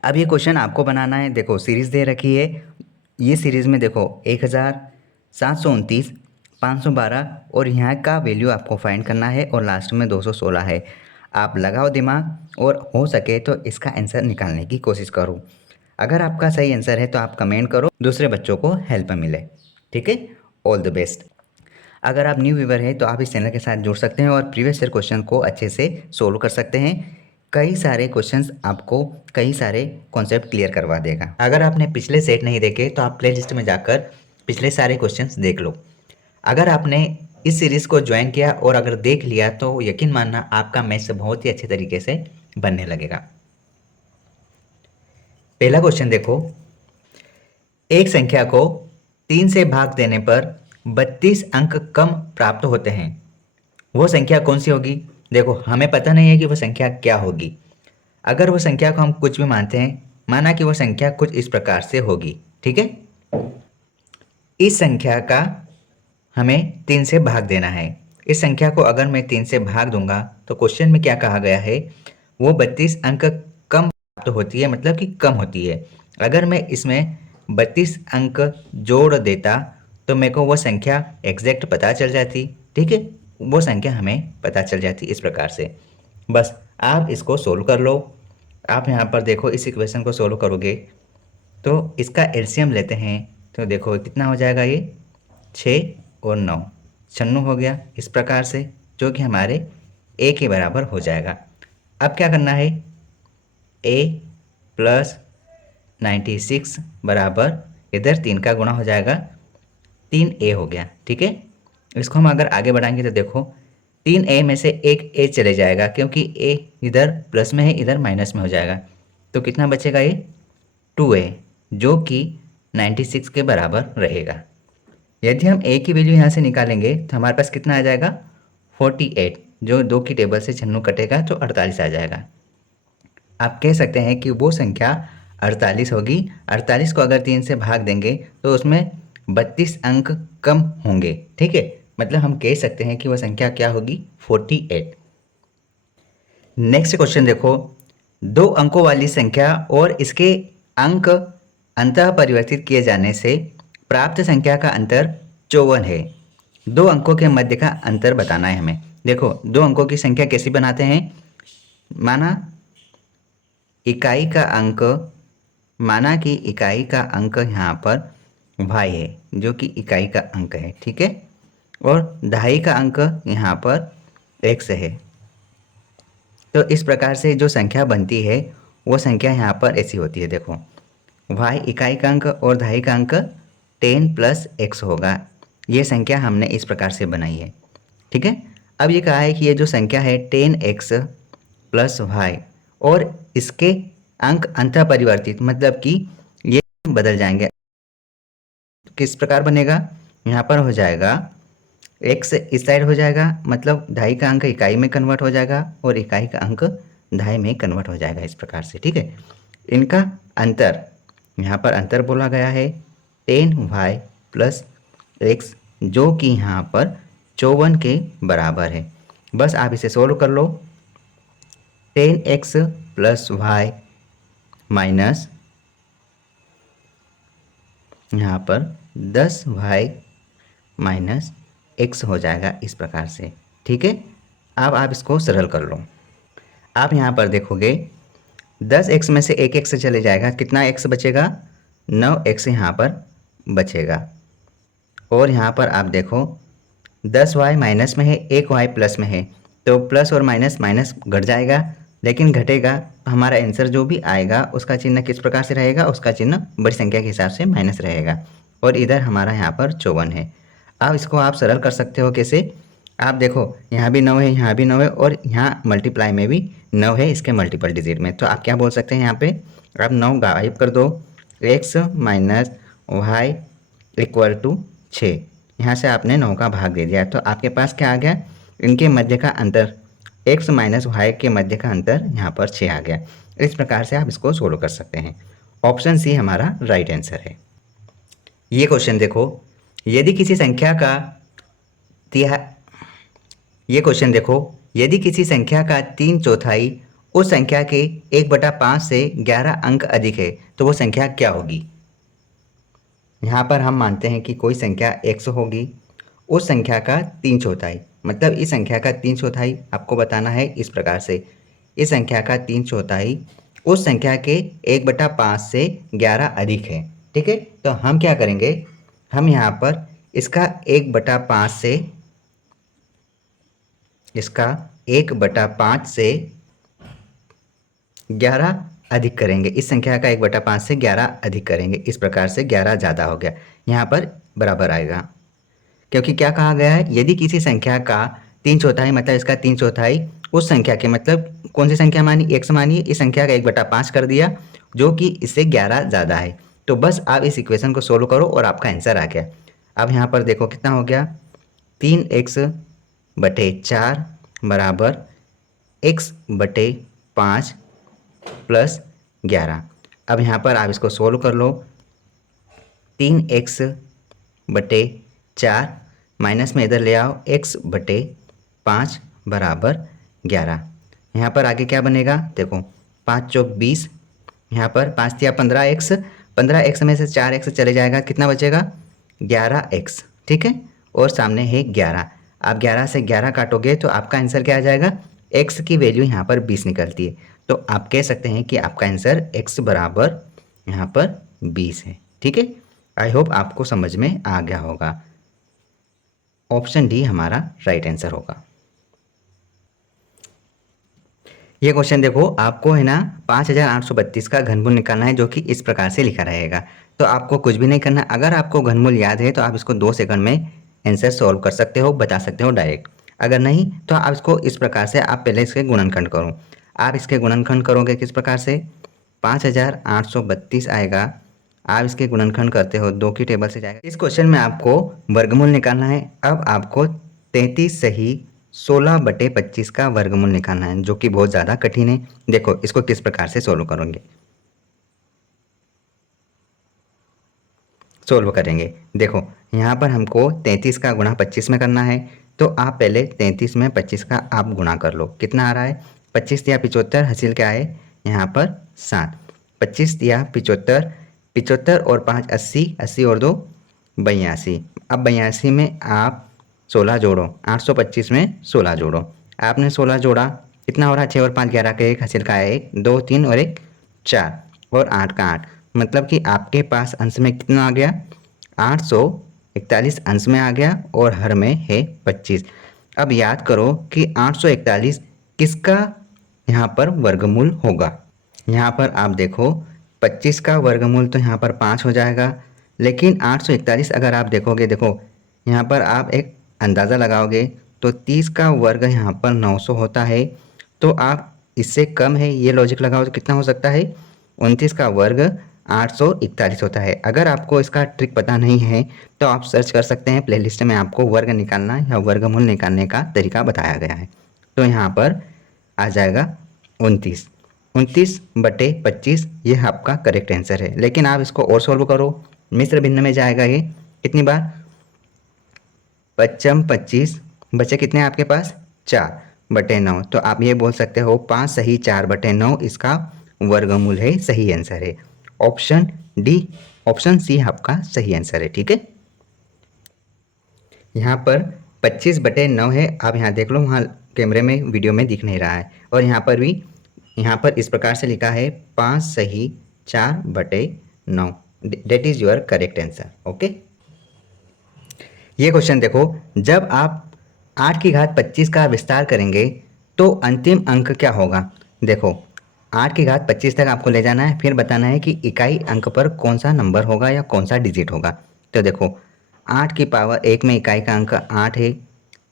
अब ये क्वेश्चन आपको बनाना है। देखो सीरीज़ दे रखी है, ये सीरीज़ में देखो 1729, 512 और यहाँ का वैल्यू आपको फाइंड करना है और लास्ट में 216 है। आप लगाओ दिमाग और हो सके तो इसका आंसर निकालने की कोशिश करो। अगर आपका सही आंसर है तो आप कमेंट करो, दूसरे बच्चों को हेल्प मिले। ठीक है, ऑल द बेस्ट। अगर आप न्यू व्यूवर हैं तो आप इस चैनल के साथ जुड़ सकते हैं और प्रीवियस ईयर क्वेश्चन को अच्छे से सोल्व कर सकते हैं। कई सारे क्वेश्चंस आपको कई सारे कॉन्सेप्ट क्लियर करवा देगा। अगर आपने पिछले सेट नहीं देखे तो आप प्लेलिस्ट में जाकर पिछले सारे क्वेश्चंस देख लो। अगर आपने इस सीरीज़ को ज्वाइन किया और अगर देख लिया तो यकीन मानना आपका मैथ्स बहुत ही अच्छे तरीके से बनने लगेगा। पहला क्वेश्चन देखो, एक संख्या को 3 से भाग देने पर 32 अंक कम प्राप्त होते हैं। वो संख्या कौन सी होगी? देखो हमें पता नहीं है कि वो संख्या क्या होगी। अगर वो संख्या को हम कुछ भी मानते हैं, माना कि वो संख्या कुछ इस प्रकार से होगी। ठीक है, इस संख्या का हमें 3 से भाग देना है। इस संख्या को अगर मैं 3 से भाग दूंगा तो क्वेश्चन में क्या कहा गया है, वो 32 अंक कम प्राप्त होती है, मतलब कि कम होती है। अगर मैं इसमें 32 अंक जोड़ देता तो मेरे को वो संख्या एग्जैक्ट पता चल जाती। ठीक है, वो संख्या हमें पता चल जाती इस प्रकार से। बस आप इसको सोल्व कर लो। आप यहाँ पर देखो इस इक्वेशन को सोल्व करोगे तो इसका एलसीएम लेते हैं तो देखो कितना हो जाएगा, ये 6 और 9 96 हो गया इस प्रकार से, जो कि हमारे ए के बराबर हो जाएगा। अब क्या करना है, ए प्लस 96 बराबर इधर 3 का गुणा हो जाएगा, 3a हो गया। ठीक है, इसको हम अगर आगे बढ़ाएंगे तो देखो 3a में से एक a चले जाएगा क्योंकि a इधर प्लस में है इधर माइनस में हो जाएगा। तो कितना बचेगा, ये 2a, जो कि 96 के बराबर रहेगा। यदि हम a की वैल्यू यहाँ से निकालेंगे तो हमारे पास कितना आ जाएगा, 48, जो 2 की टेबल से 96 कटेगा तो 48 आ जाएगा। आप कह सकते हैं कि वो संख्या 48 होगी। 48 को अगर 3 से भाग देंगे तो उसमें 32 अंक कम होंगे। ठीक है, मतलब हम कह सकते हैं कि वह संख्या क्या होगी, 48। नेक्स्ट क्वेश्चन देखो, 2 अंकों वाली संख्या और इसके अंक अंतः परिवर्तित किए जाने से प्राप्त संख्या का अंतर 54 है। 2 अंकों के मध्य का अंतर बताना है हमें। देखो 2 अंकों की संख्या कैसी बनाते हैं, माना इकाई का अंक, माना कि इकाई का अंक यहाँ पर y है, जो कि इकाई का अंक है। ठीक है, और दहाई का अंक यहाँ पर x है। तो इस प्रकार से जो संख्या बनती है वो संख्या यहाँ पर ऐसी होती है। देखो y इकाई का अंक और दहाई का अंक 10 प्लस x होगा। ये संख्या हमने इस प्रकार से बनाई है। ठीक है, अब ये कहा है कि ये जो संख्या है 10x प्लस y और इसके अंक अंतः परिवर्तित, मतलब कि ये बदल जाएंगे। किस प्रकार बनेगा, यहाँ पर हो जाएगा x इस साइड हो जाएगा, मतलब दहाई का अंक इकाई में कन्वर्ट हो जाएगा और इकाई का अंक दहाई में कन्वर्ट हो जाएगा इस प्रकार से। ठीक है, इनका अंतर, यहाँ पर अंतर बोला गया है 10y प्लस x, जो कि यहाँ पर 54 के बराबर है। बस आप इसे सोल्व कर लो। 10x प्लस y माइनस यहाँ पर 10y माइनस x हो जाएगा इस प्रकार से। ठीक है, अब आप इसको सरल कर लो। आप यहाँ पर देखोगे 10x में से एक x चले जाएगा, कितना x बचेगा, 9x यहाँ पर बचेगा। और यहाँ पर आप देखो 10y माइनस में है, एक y प्लस में है, तो प्लस और माइनस माइनस घट जाएगा, लेकिन घटेगा तो हमारा आंसर जो भी आएगा उसका चिन्ह किस प्रकार से रहेगा, उसका चिन्ह बड़ी संख्या के हिसाब से माइनस रहेगा। और इधर हमारा यहाँ पर 54 है। अब इसको आप सरल कर सकते हो कैसे, आप देखो यहाँ भी 9 है, यहाँ भी 9 है और यहाँ मल्टीप्लाई में भी 9 है इसके मल्टीपल डिजिट में। तो आप क्या बोल सकते हैं, यहाँ पे आप 9 गायब कर दो, x minus y equal to 6। यहाँ से आपने 9 का भाग दे दिया तो आपके पास क्या आ गया, इनके मध्य का अंतर x माइनस वाई के मध्य का अंतर यहाँ पर 6 आ गया। इस प्रकार से आप इसको सोल्व कर सकते हैं। ऑप्शन सी हमारा राइट आंसर है। ये क्वेश्चन देखो, यदि किसी संख्या का तिहा ये क्वेश्चन देखो, यदि किसी संख्या का 3/4 उस संख्या के 1/5 से 11 अंक अधिक है तो वो संख्या क्या होगी। यहाँ पर हम मानते हैं कि कोई संख्या x होगी, उस संख्या का 3/4 मतलब इस संख्या का 3/4 आपको बताना है इस प्रकार से, इस संख्या का 3/4 उस संख्या के 1/5 से 11 अधिक है। ठीक है, तो हम क्या करेंगे, हम यहाँ पर इसका 1/5 से, इसका 1/5 से 11 अधिक करेंगे, इस संख्या का 1/5 से 11 अधिक करेंगे। इस प्रकार से 11 ज़्यादा हो गया, यहाँ पर बराबर आएगा, क्योंकि क्या कहा गया है, यदि किसी संख्या का 3/4 मतलब इसका 3/4 उस संख्या के, मतलब कौन सी संख्या मानी, x मानिए, इस संख्या का 1/5 कर दिया जो कि इससे 11 ज़्यादा है। तो बस आप इस इक्वेशन को सोल्व करो और आपका आंसर आ गया। अब यहाँ पर देखो कितना हो गया, 3x/4 बराबर x/5 प्लस 11। अब यहाँ पर आप इसको सोल्व कर लो, 3x/4 माइनस में इधर ले आओ, x/5 बराबर 11। यहाँ पर आगे क्या बनेगा, देखो 5 चौक 20, यहाँ पर 5 तिया 15x, 15x में से 4x चले जाएगा, कितना बचेगा 11x। ठीक है, और सामने है 11। आप 11 से 11 काटोगे तो आपका आंसर क्या आ जाएगा, x की वैल्यू यहाँ पर 20 निकलती है। तो आप कह सकते हैं कि आपका आंसर x बराबर यहाँ पर 20 है। ठीक है, आई होप आपको समझ में आ गया होगा। ऑप्शन डी हमारा राइट आंसर होगा। ये क्वेश्चन देखो, आपको है ना 5832 का घनमूल निकालना है, जो कि इस प्रकार से लिखा रहेगा। तो आपको कुछ भी नहीं करना, अगर आपको घनमूल याद है तो आप इसको 2 सेकंड में आंसर सॉल्व कर सकते हो, बता सकते हो डायरेक्ट। अगर नहीं तो आप इसको इस प्रकार से, आप पहले इसके गुणनखंड करो। आप इसके गुणनखंड करोगे किस प्रकार से, 5832 आएगा, आप इसके गुणनखंड करते हो 2 की टेबल से जाएगा। इस क्वेश्चन में आपको वर्गमूल निकालना है। अब आपको 33 सही 16/25 का वर्गमूल निकालना है, जो कि बहुत ज़्यादा कठिन है। देखो इसको किस प्रकार से सोल्व करेंगे। देखो यहाँ पर हमको 33 का गुणा 25 में करना है, तो आप पहले 33 में 25 का आप गुणा कर लो, कितना आ रहा है, 25 या 75, हासिल क्या है यहाँ पर 7, 25 या 75, 75 और 5 80, 80 और 2 82। अब 82 में आप 16 जोड़ो, 825 में 16 जोड़ो, आपने 16 जोड़ा, कितना हो रहा है, 6 और 5 11 का 1, हासिल का है 1, 2 3 और 1 4 और 8 का 8, मतलब कि आपके पास अंश में कितना आ गया, 841 अंश में आ गया और हर में है 25। अब याद करो कि 841 किसका यहाँ पर वर्गमूल होगा। यहाँ पर आप देखो 25 का वर्गमूल तो यहाँ पर 5 हो जाएगा, लेकिन 841 अगर आप देखोगे, देखो यहाँ पर आप एक अंदाज़ा लगाओगे तो 30 का वर्ग यहाँ पर 900 होता है, तो आप इससे कम है ये लॉजिक लगाओ तो कितना हो सकता है, 29 का वर्ग 841 होता है। अगर आपको इसका ट्रिक पता नहीं है तो आप सर्च कर सकते हैं, प्लेलिस्ट में आपको वर्ग निकालना या वर्गमूल निकालने का तरीका बताया गया है। तो यहाँ पर आ जाएगा 29, 29/25 ये आपका करेक्ट आंसर है। लेकिन आप इसको और सोल्व करो, मिश्र भिन्न में जाएगा ये, कितनी बार 25 बचे कितने आपके पास 4/9, तो आप ये बोल सकते हो 5 सही 4/9 इसका वर्गमूल है, सही आंसर है। ऑप्शन डी, ऑप्शन सी आपका सही आंसर है। ठीक है, यहाँ पर 25/9 है, आप यहाँ देख लो, वहाँ कैमरे में वीडियो में दिख नहीं रहा है, और यहाँ पर भी, यहाँ पर इस प्रकार से लिखा है 5 सही 4/9, date is your correct answer. Okay, ये क्वेश्चन देखो, जब आप 8 की घात 25 का विस्तार करेंगे तो अंतिम अंक क्या होगा। देखो 8 की घात 25 तक आपको ले जाना है, फिर बताना है कि इकाई अंक पर कौन सा नंबर होगा या कौन सा डिजिट होगा। तो देखो 8 की पावर 1 में इकाई का अंक 8 है,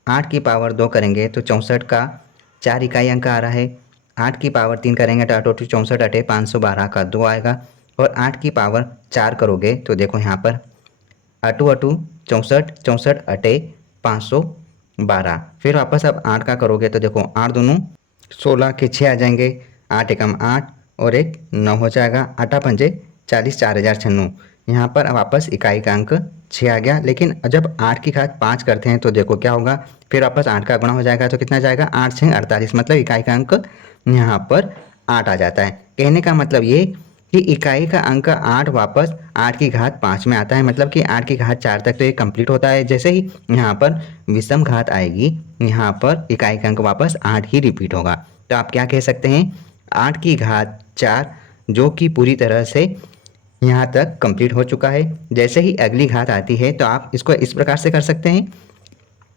8 की पावर 2 करेंगे तो 64 का 4 इकाई अंक आ रहा है, 8 की पावर 3 करेंगे तो 8 64 8 512 का 2 आएगा, और 8 की पावर 4 करोगे तो देखो यहाँ पर अटू अटू 64 64 अटे 512। फिर वापस अब 8 का करोगे तो देखो 8 दूनों 16 के 6 आ जाएंगे, 8 एकम 8 और एक 9 हो जाएगा, 8 पंजे 40, 4096। यहाँ पर वापस इकाई का अंक 6 आ गया। लेकिन जब 8 की घात 5 करते हैं तो देखो क्या होगा, फिर वापस 8 का गुणा हो जाएगा तो कितना जाएगा, 8 6 48, मतलब इकाई का अंक यहाँ पर 8 आ जाता है। कहने का मतलब ये कि इकाई का अंक 8 वापस 8 की घात 5 में आता है, मतलब कि 8 की घात 4 तक तो ये कंप्लीट होता है। जैसे ही यहाँ पर विषम घात आएगी, यहाँ पर इकाई का अंक वापस 8 ही रिपीट होगा। तो आप क्या कह सकते हैं, 8 की घात 4 जो कि पूरी तरह से यहाँ तक कंप्लीट हो चुका है। जैसे ही अगली घात आती है तो आप इसको इस प्रकार से कर सकते हैं,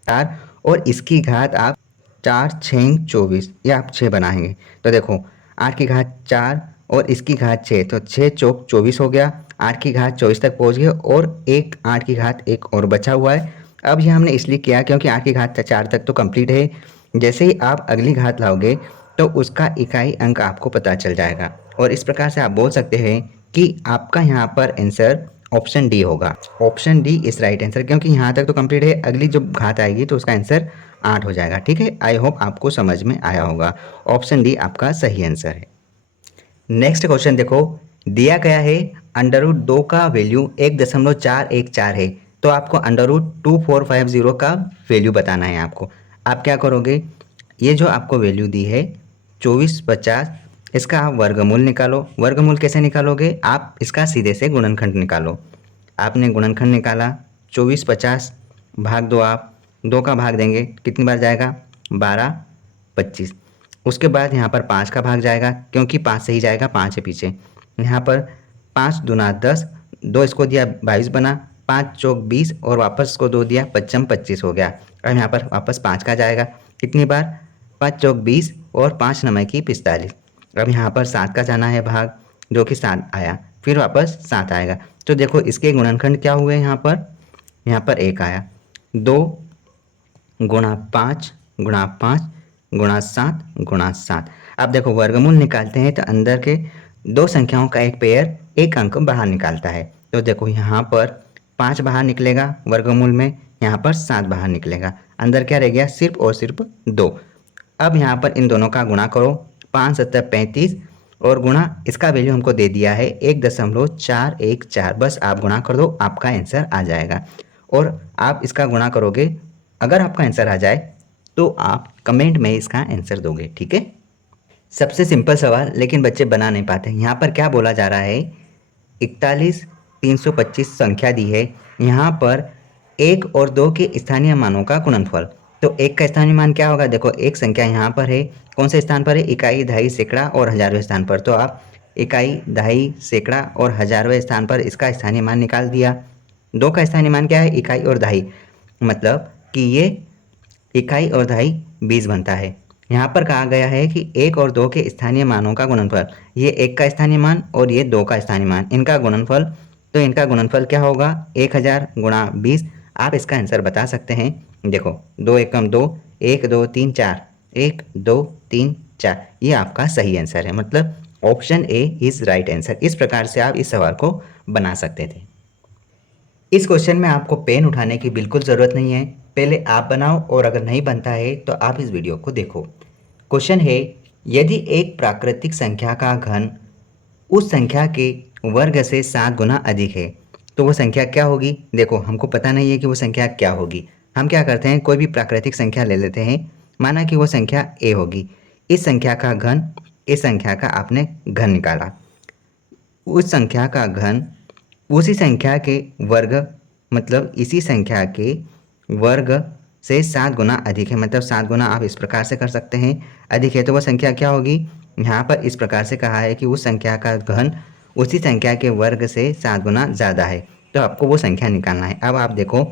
4 और इसकी घात आप 4 6 24, ये आप 6 बनाएंगे तो देखो 8 की घात 4 और इसकी घात 6, तो 6 चौक 24 हो गया, 8 की घात 24 तक पहुँच गए और एक 8 की घात 1 और बचा हुआ है। अब ये हमने इसलिए किया क्योंकि 8 की घात 4 तक तो कंप्लीट है। जैसे ही आप अगली घात लाओगे तो उसका इकाई अंक आपको पता चल जाएगा और इस प्रकार से आप बोल सकते हैं कि आपका यहाँ पर आंसर ऑप्शन डी होगा। Option D is right answer, क्योंकि यहाँ तक तो कंप्लीट है, अगली जब घात आएगी तो उसका आंसर 8 हो जाएगा। ठीक है, आई होप आपको समझ में आया होगा। ऑप्शन डी आपका सही आंसर है। नेक्स्ट क्वेश्चन देखो, दिया गया है अंडर रूट 2 का वैल्यू 1.414 है, तो आपको अंडर रूट 2450 का वैल्यू बताना है। आप क्या करोगे, ये जो आपको वैल्यू दी है 2450, इसका आप वर्गमूल निकालो। वर्गमूल कैसे निकालोगे, आप इसका सीधे से गुणनखंड निकालो। आपने गुणनखंड निकाला, 2450 भाग दो, आप 2 का भाग देंगे कितनी बार जाएगा, 12 25। उसके बाद यहाँ पर 5 का भाग जाएगा, क्योंकि 5 से ही जाएगा, 5 है पीछे। यहाँ पर 5 दूना 10, 2 इसको दिया 22 बना, 5 चौक 20 और वापस इसको 2 दिया, 55 25 हो गया। अब यहाँ पर वापस 5 का जाएगा कितनी बार, 5 चौक 20 और 5 नमय की 45। अब यहाँ पर 7 का जाना है भाग, जो कि 7 आया, फिर वापस 7 आएगा। तो देखो इसके गुणनखंड क्या हुए, यहाँ पर 1 आया, 2 गुणा 5 गुणा 5 गुणा 7 गुणा 7। अब देखो वर्गमूल निकालते हैं तो अंदर के दो संख्याओं का एक पेयर एक अंक बाहर निकालता है। तो देखो यहाँ पर 5 बाहर निकलेगा वर्गमूल में, यहाँ पर 7 बाहर निकलेगा, अंदर क्या रह गया, सिर्फ और सिर्फ 2। अब यहाँ पर इन दोनों का गुणा करो, 5 7 35 और गुणा इसका वैल्यू हमको दे दिया है 1.414, बस आप गुणा कर दो, आपका आंसर आ जाएगा। और आप इसका गुणा करोगे, अगर आपका आंसर आ जाए तो आप कमेंट में इसका आंसर दोगे। ठीक है, सबसे सिंपल सवाल, लेकिन बच्चे बना नहीं पाते। यहाँ पर क्या बोला जा रहा है, 41 325 संख्या दी है, यहाँ पर 1 और 2 के स्थानीय मानों का गुणनफल। तो 1 का स्थानीय मान क्या होगा, देखो एक संख्या यहाँ पर है, कौन से स्थान पर है, इकाई दहाई सैकड़ा और हजारवें स्थान पर। तो आप इकाई दहाई सैकड़ा और हजारवें स्थान पर इसका स्थानीय मान निकाल दिया। 2 का स्थानीय मान क्या है, इकाई और दहाई, मतलब कि ये इकाई और दहाई 20 बनता है। यहाँ पर कहा गया है कि 1 और 2 के स्थानीय मानों का गुणनफल, ये 1 का स्थानीय मान और ये 2 का स्थानीय मान, इनका गुणनफल। तो इनका गुणनफल क्या होगा, 1000 गुणा 20। आप इसका आंसर बता सकते हैं, देखो 2 एकम 2, 1 2 3 4, 1 2 3 4, ये आपका सही आंसर है, मतलब option A is right answer. इस प्रकार से आप इस सवाल को बना सकते थे। इस क्वेश्चन में आपको पेन उठाने की बिल्कुल ज़रूरत नहीं है, पहले आप बनाओ और अगर नहीं बनता है तो आप इस वीडियो को देखो। क्वेश्चन है, यदि एक प्राकृतिक संख्या का घन उस संख्या के वर्ग से 7 गुना अधिक है तो वो संख्या क्या होगी। देखो हमको पता नहीं है कि वो संख्या क्या होगी, हम क्या करते हैं, कोई भी प्राकृतिक संख्या ले लेते हैं, माना कि वो संख्या ए होगी, इस संख्या का घन, इस संख्या का आपने घन निकाला, उस संख्या का घन उसी संख्या के वर्ग, मतलब इसी संख्या के वर्ग से 7 गुना अधिक है, मतलब 7 गुना आप इस प्रकार से कर सकते हैं, अधिक है तो वह संख्या क्या होगी। यहाँ पर इस प्रकार से कहा है कि उस संख्या का घन उसी संख्या के वर्ग से 7 गुना ज़्यादा है, तो आपको वो संख्या निकालना है। अब आप देखो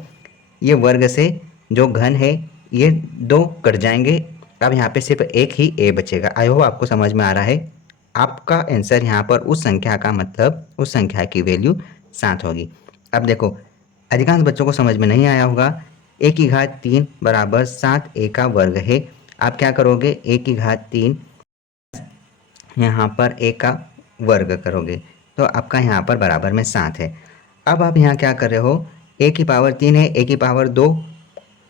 ये वर्ग से जो घन है ये 2 कट जाएंगे, अब यहाँ पे सिर्फ एक ही ए बचेगा। आई होप आपको समझ में आ रहा है। आपका आंसर यहाँ पर उस संख्या का मतलब उस संख्या की वैल्यू 7 होगी। अब देखो अधिकांश बच्चों को समझ में नहीं आया होगा, ए की घात 3 बराबर 7 ए का वर्ग है। आप क्या करोगे, ए की घात 3 यहाँ पर ए का वर्ग करोगे, तो आपका यहाँ पर बराबर में 7 है। अब आप यहाँ क्या कर रहे हो, a की पावर 3 है, a की पावर 2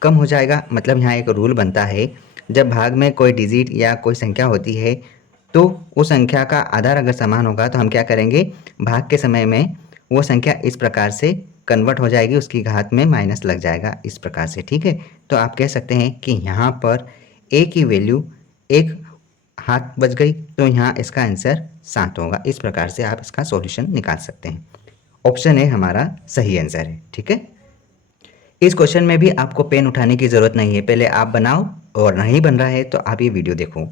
कम हो जाएगा। मतलब यहाँ एक रूल बनता है, जब भाग में कोई डिजिट या कोई संख्या होती है तो उस संख्या का आधार अगर समान होगा तो हम क्या करेंगे, भाग के समय में वो संख्या इस प्रकार से कन्वर्ट हो जाएगी, उसकी घात में माइनस लग जाएगा इस प्रकार से। ठीक है, तो आप कह सकते हैं कि यहाँ पर a की वैल्यू एक हाथ बच गई, तो यहाँ इसका आंसर 7 होगा। इस प्रकार से आप इसका सॉल्यूशन निकाल सकते हैं। ऑप्शन ए हमारा सही आंसर है। ठीक है, इस क्वेश्चन में भी आपको पेन उठाने की ज़रूरत नहीं है, पहले आप बनाओ और नहीं बन रहा है तो आप ये वीडियो देखो।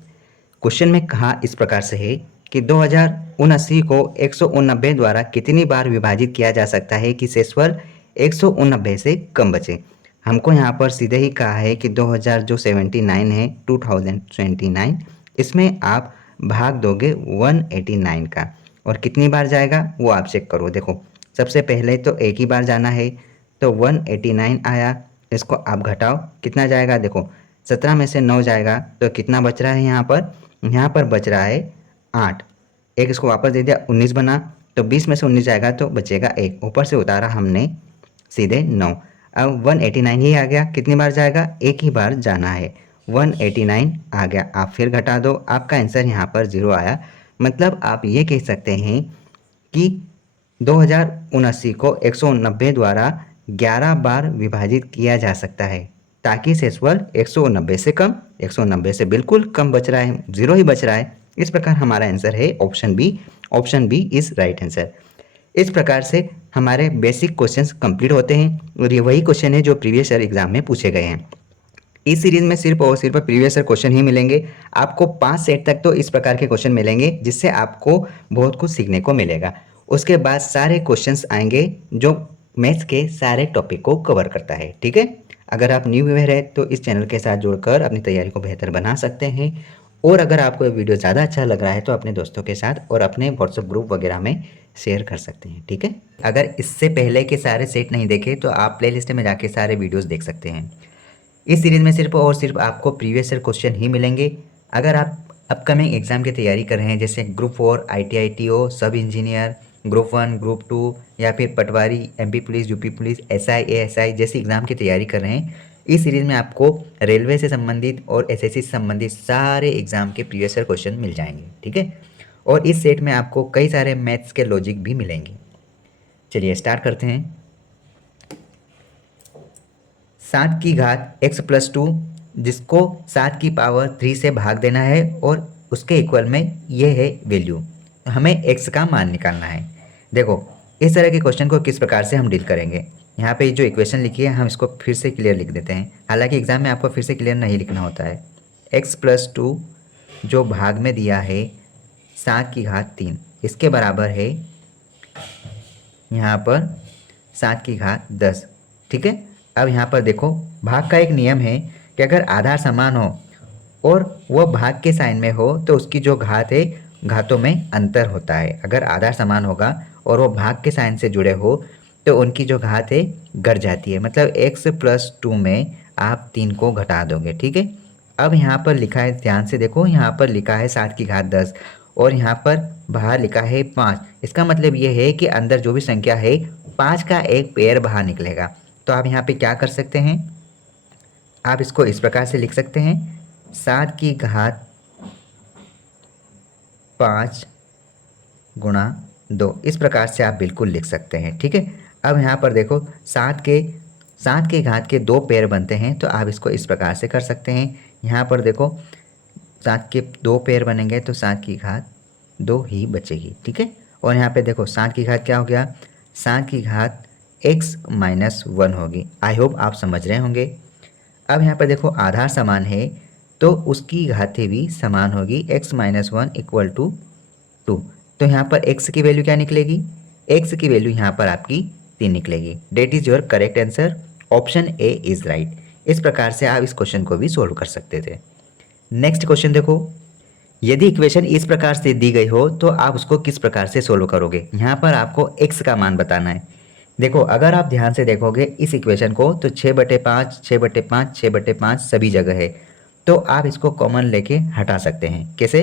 क्वेश्चन में कहा इस प्रकार से है कि 2079 को 189 द्वारा कितनी बार विभाजित किया जा सकता है कि शेषफल 189 से कम बचे। हमको यहाँ पर सीधे ही कहा है कि 2000 जो 79 है 2029, इसमें आप भाग दोगे 189 का, और कितनी बार जाएगा वो आप चेक करो। देखो सबसे पहले तो एक ही बार जाना है, तो 189 आया, इसको आप घटाओ कितना जाएगा। देखो 17 में से 9 जाएगा तो कितना बच रहा है, यहाँ पर बच रहा है 8। एक इसको वापस दे दिया, 19 बना, तो 20 में से 19 जाएगा तो बचेगा 1, ऊपर से उतारा हमने सीधे 9। अब 189 ही आ गया, कितनी बार जाएगा, एक ही बार जाना है, 189 आ गया। आप फिर घटा दो, आपका आंसर यहाँ पर 0 आया। मतलब आप ये कह सकते हैं कि 2079 को 190 द्वारा 11 बार विभाजित किया जा सकता है, ताकि शेषफल 190 से कम, 190 से बिल्कुल कम बच रहा है, 0 ही बच रहा है। इस प्रकार हमारा आंसर है option B. Option B is right answer. इस प्रकार से हमारे बेसिक क्वेश्चंस कंप्लीट होते हैं, और ये वही क्वेश्चन है जो प्रीवियस ईयर एग्जाम में पूछे गए हैं। इस सीरीज में सिर्फ और सिर्फ प्रीवियस ईयर क्वेश्चन ही मिलेंगे। आपको 5 सेट तक तो इस प्रकार के क्वेश्चन मिलेंगे, जिससे आपको बहुत कुछ सीखने को मिलेगा। उसके बाद सारे क्वेश्चंस आएंगे जो मैथ्स के सारे टॉपिक को कवर करता है। ठीक है, अगर आप न्यू व्यूअर है तो इस चैनल के साथ जुड़कर अपनी तैयारी को बेहतर बना सकते हैं। और अगर आपको ये वीडियो ज़्यादा अच्छा लग रहा है तो अपने दोस्तों के साथ और अपने व्हाट्सएप ग्रुप वगैरह में शेयर कर सकते हैं। ठीक है, अगर इससे पहले के सारे सेट नहीं देखे तो आप प्लेलिस्ट में जाके सारे वीडियोस देख सकते हैं। इस सीरीज़ में सिर्फ और सिर्फ आपको प्रीवियस ईयर क्वेश्चन ही मिलेंगे। अगर आप अपकमिंग एग्जाम की तैयारी कर रहे हैं, जैसे ग्रुप 4, ITI TO, सब इंजीनियर, ग्रुप 1, ग्रुप 2, या फिर पटवारी, MP police, UP police, SI ASI जैसी एग्ज़ाम की तैयारी कर रहे हैं, इस सीरीज़ में आपको रेलवे से संबंधित और SSC से संबंधित सारे एग्ज़ाम के प्रीवियस ईयर क्वेश्चन मिल जाएंगे। ठीक है, और इस सेट में आपको कई सारे मैथ्स के लॉजिक भी मिलेंगे। चलिए स्टार्ट करते हैं। 7 की घात x+2, जिसको 7 की पावर 3 से भाग देना है और उसके इक्वल में ये है वैल्यू, हमें x का मान निकालना है। देखो इस तरह के क्वेश्चन को किस प्रकार से हम डील करेंगे। यहाँ पे जो इक्वेशन लिखी है हम इसको फिर से क्लियर लिख देते हैं, हालांकि एग्जाम में आपको फिर से क्लियर नहीं लिखना होता है। x+2 जो भाग में दिया है 7 की घात 3, इसके बराबर है यहाँ पर 7 की घात 10। ठीक है, अब यहाँ पर देखो भाग का एक नियम है कि अगर आधार समान हो और वह भाग के साइन में हो तो उसकी जो घात है, घातों में अंतर होता है। अगर आधार समान होगा और वो भाग के साइन से जुड़े हो तो उनकी जो घात है घट जाती है। मतलब x+2 में आप 3 को घटा दोगे। ठीक है, अब यहाँ पर लिखा है, ध्यान से देखो, यहाँ पर लिखा है 7 की घात 10 और यहाँ पर बाहर लिखा है 5। इसका मतलब ये है कि अंदर जो भी संख्या है 5 का एक पेयर बाहर निकलेगा। तो आप यहाँ पे क्या कर सकते हैं, आप इसको इस प्रकार से लिख सकते हैं, 7 की घात 5 गुणा 2, इस प्रकार से आप बिल्कुल लिख सकते हैं। ठीक है, अब यहाँ पर देखो 7 के घात के 2 पेयर बनते हैं, तो आप इसको इस प्रकार से कर सकते हैं। यहाँ पर देखो 7 के 2 पेयर बनेंगे तो 7 की घात 2 ही बचेगी। ठीक है, और यहाँ पे देखो 7 की घात क्या हो गया, 7 की घात x-1 होगी। आई होप आप समझ रहे होंगे। अब यहाँ पर देखो आधार समान है तो उसकी घातें भी समान होगी, x-1 इक्वल टू 2। तो यहाँ पर x की वैल्यू क्या निकलेगी, x की वैल्यू यहाँ पर आपकी 3 निकलेगी। Date is your correct answer. Option A is right. इस प्रकार से आप इस क्वेश्चन को भी सोल्व कर सकते थे। नेक्स्ट क्वेश्चन देखो, यदि इक्वेशन इस प्रकार से दी गई हो तो आप उसको किस प्रकार से सोल्व करोगे। यहाँ पर आपको x का मान बताना है। देखो अगर आप ध्यान से देखोगे इस इक्वेशन को तो 6/5, 6/5, 6/5 सभी जगह है, तो आप इसको कॉमन लेके हटा सकते हैं। कैसे,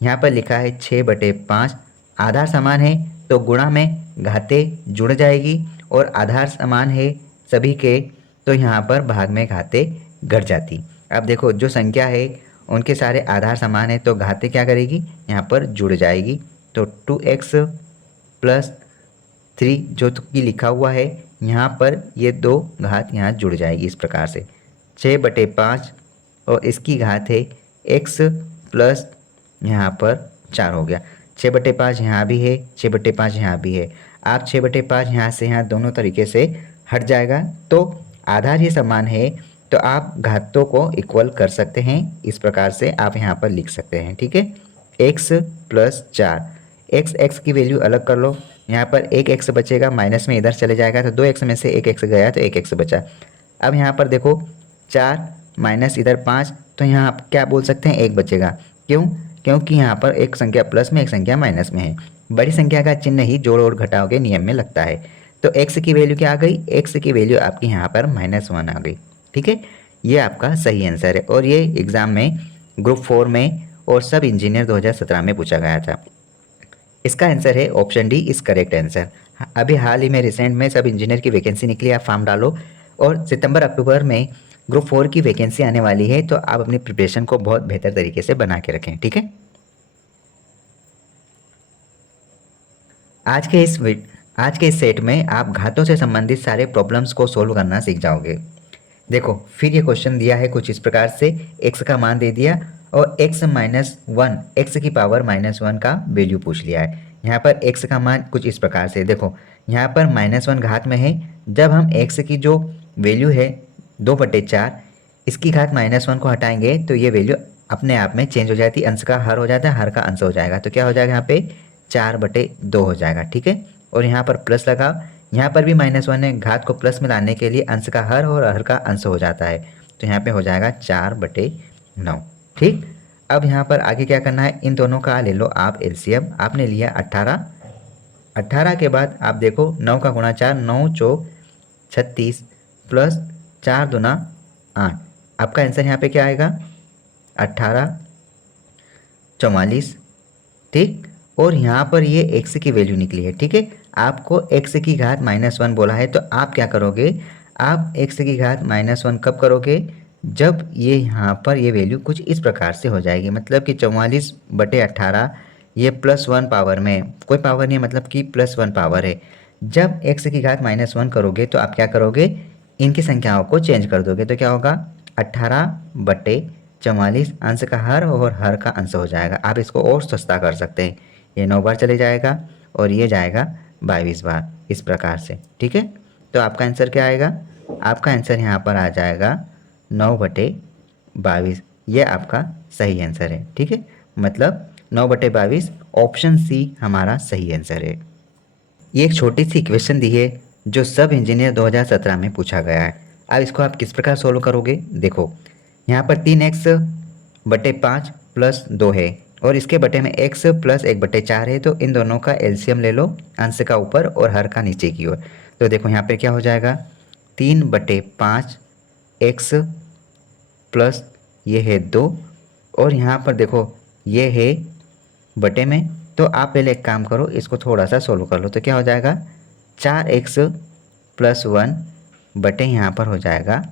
यहाँ पर लिखा है 6/5, आधार समान है तो गुणा में घातें जुड़ जाएगी और आधार समान है सभी के, तो यहाँ पर भाग में घातें घट जाती। अब देखो जो संख्या है उनके सारे आधार समान है तो घातें क्या करेगी, यहाँ पर जुड़ जाएगी। तो 2x प्लस 3 जो कि लिखा हुआ है यहाँ पर, ये 2 घात यहाँ जुड़ जाएगी इस प्रकार से 6/5 और इसकी घात है x प्लस यहाँ पर 4 हो गया। 6/5 यहाँ भी है, 6/5 यहाँ भी है। आप 6/5 यहाँ से यहाँ दोनों तरीके से हट जाएगा, तो आधार ये समान है तो आप घातों को इक्वल कर सकते हैं। इस प्रकार से आप यहाँ पर लिख सकते हैं, ठीक है। x प्लस 4, x की वैल्यू अलग कर लो, यहाँ पर एक x बचेगा, माइनस में इधर चले जाएगा तो 2x में से एक x गया तो एक x बचा। अब यहाँ पर देखो 4 माइनस इधर 5, तो यहाँ आप क्या बोल सकते हैं, 1 बचेगा। क्यों? क्योंकि यहाँ पर एक संख्या प्लस में एक संख्या माइनस में है। बड़ी संख्या का चिन्ह ही जोड़ और घटाव के नियम में लगता है। तो x की वैल्यू क्या आ गई, x की वैल्यू आपकी यहाँ पर -1 आ गई, ठीक है। ये आपका सही आंसर है और ये एग्ज़ाम में ग्रुप 4 में और सब इंजीनियर 2017 में पूछा गया था। इसका आंसर है option D is correct answer. अभी हाल ही में रिसेंट में सब इंजीनियर की वैकेंसी निकली, आप फॉर्म डालो और सितंबर अक्टूबर में ग्रुप 4 की वैकेंसी आने वाली है, तो आप अपनी प्रिपरेशन को बहुत बेहतर तरीके से बना के रखें, ठीक है। आज के इस सेट में आप घातों से संबंधित सारे प्रॉब्लम्स को सोल्व करना सीख जाओगे। देखो फिर ये क्वेश्चन दिया है कुछ इस प्रकार से, x का मान दे दिया और x की पावर -1 का वैल्यू पूछ लिया है। यहाँ पर x का मान कुछ इस प्रकार से, देखो यहाँ पर -1 घात में है, जब हम x की जो वैल्यू है 2/4 इसकी घात -1 को हटाएंगे तो ये वैल्यू अपने आप में चेंज हो जाती है, अंश का हर हो जाता है, हर का अंश हो जाएगा, तो क्या हो जाएगा यहाँ पे 4/2 हो जाएगा, ठीक है। और यहाँ पर प्लस लगाओ, यहाँ पर भी -1 है, घात को प्लस में लाने के लिए अंश का हर और हर का अंश हो जाता है, तो यहाँ पे हो जाएगा 4/9, ठीक। अब यहाँ पर आगे क्या करना है, इन दोनों का ले लो आप एलसीएम। आपने लिया 18 के बाद आप देखो 9 का गुणा 4, 9 चौक 36 प्लस 4 दूना 8, आपका आंसर यहाँ पे क्या आएगा 18 44, ठीक। और यहाँ पर ये x की वैल्यू निकली है, ठीक है। आपको x की घात -1 बोला है, तो आप क्या करोगे, आप x की घात -1 कब करोगे, जब ये यहाँ पर ये वैल्यू कुछ इस प्रकार से हो जाएगी, मतलब कि 44/18 ये +1 पावर में, कोई पावर नहीं है, मतलब कि +1 पावर है। जब x की घात -1 करोगे तो आप क्या करोगे, इनकी संख्याओं को चेंज कर दोगे, तो क्या होगा 18/44 अंश का हर और हर का अंश हो जाएगा। आप इसको और सस्ता कर सकते हैं, ये 9 बार चले जाएगा और ये जाएगा 22 बार, इस प्रकार से, ठीक है। तो आपका आंसर क्या आएगा, आपका आंसर यहाँ पर आ जाएगा 9/22, ये आपका सही आंसर है, ठीक है। मतलब 9/22 ऑप्शन सी हमारा सही आंसर है। ये एक छोटी सी इक्वेशन दी है जो सब इंजीनियर 2017 में पूछा गया है। अब इसको आप किस प्रकार सोल्व करोगे, देखो यहाँ पर 3x/5 + 2 है और इसके बटे में x + 1/4 है, तो इन दोनों का एलसीएम ले लो, अंश का ऊपर और हर का नीचे की ओर। तो देखो यहाँ पे क्या हो जाएगा 3/5 x प्लस ये है 2 और यहाँ पर देखो ये है बटे में, तो आप पहले एक काम करो, इसको थोड़ा सा सोल्व कर लो, तो क्या हो जाएगा 4x + 1 बटे यहाँ पर हो जाएगा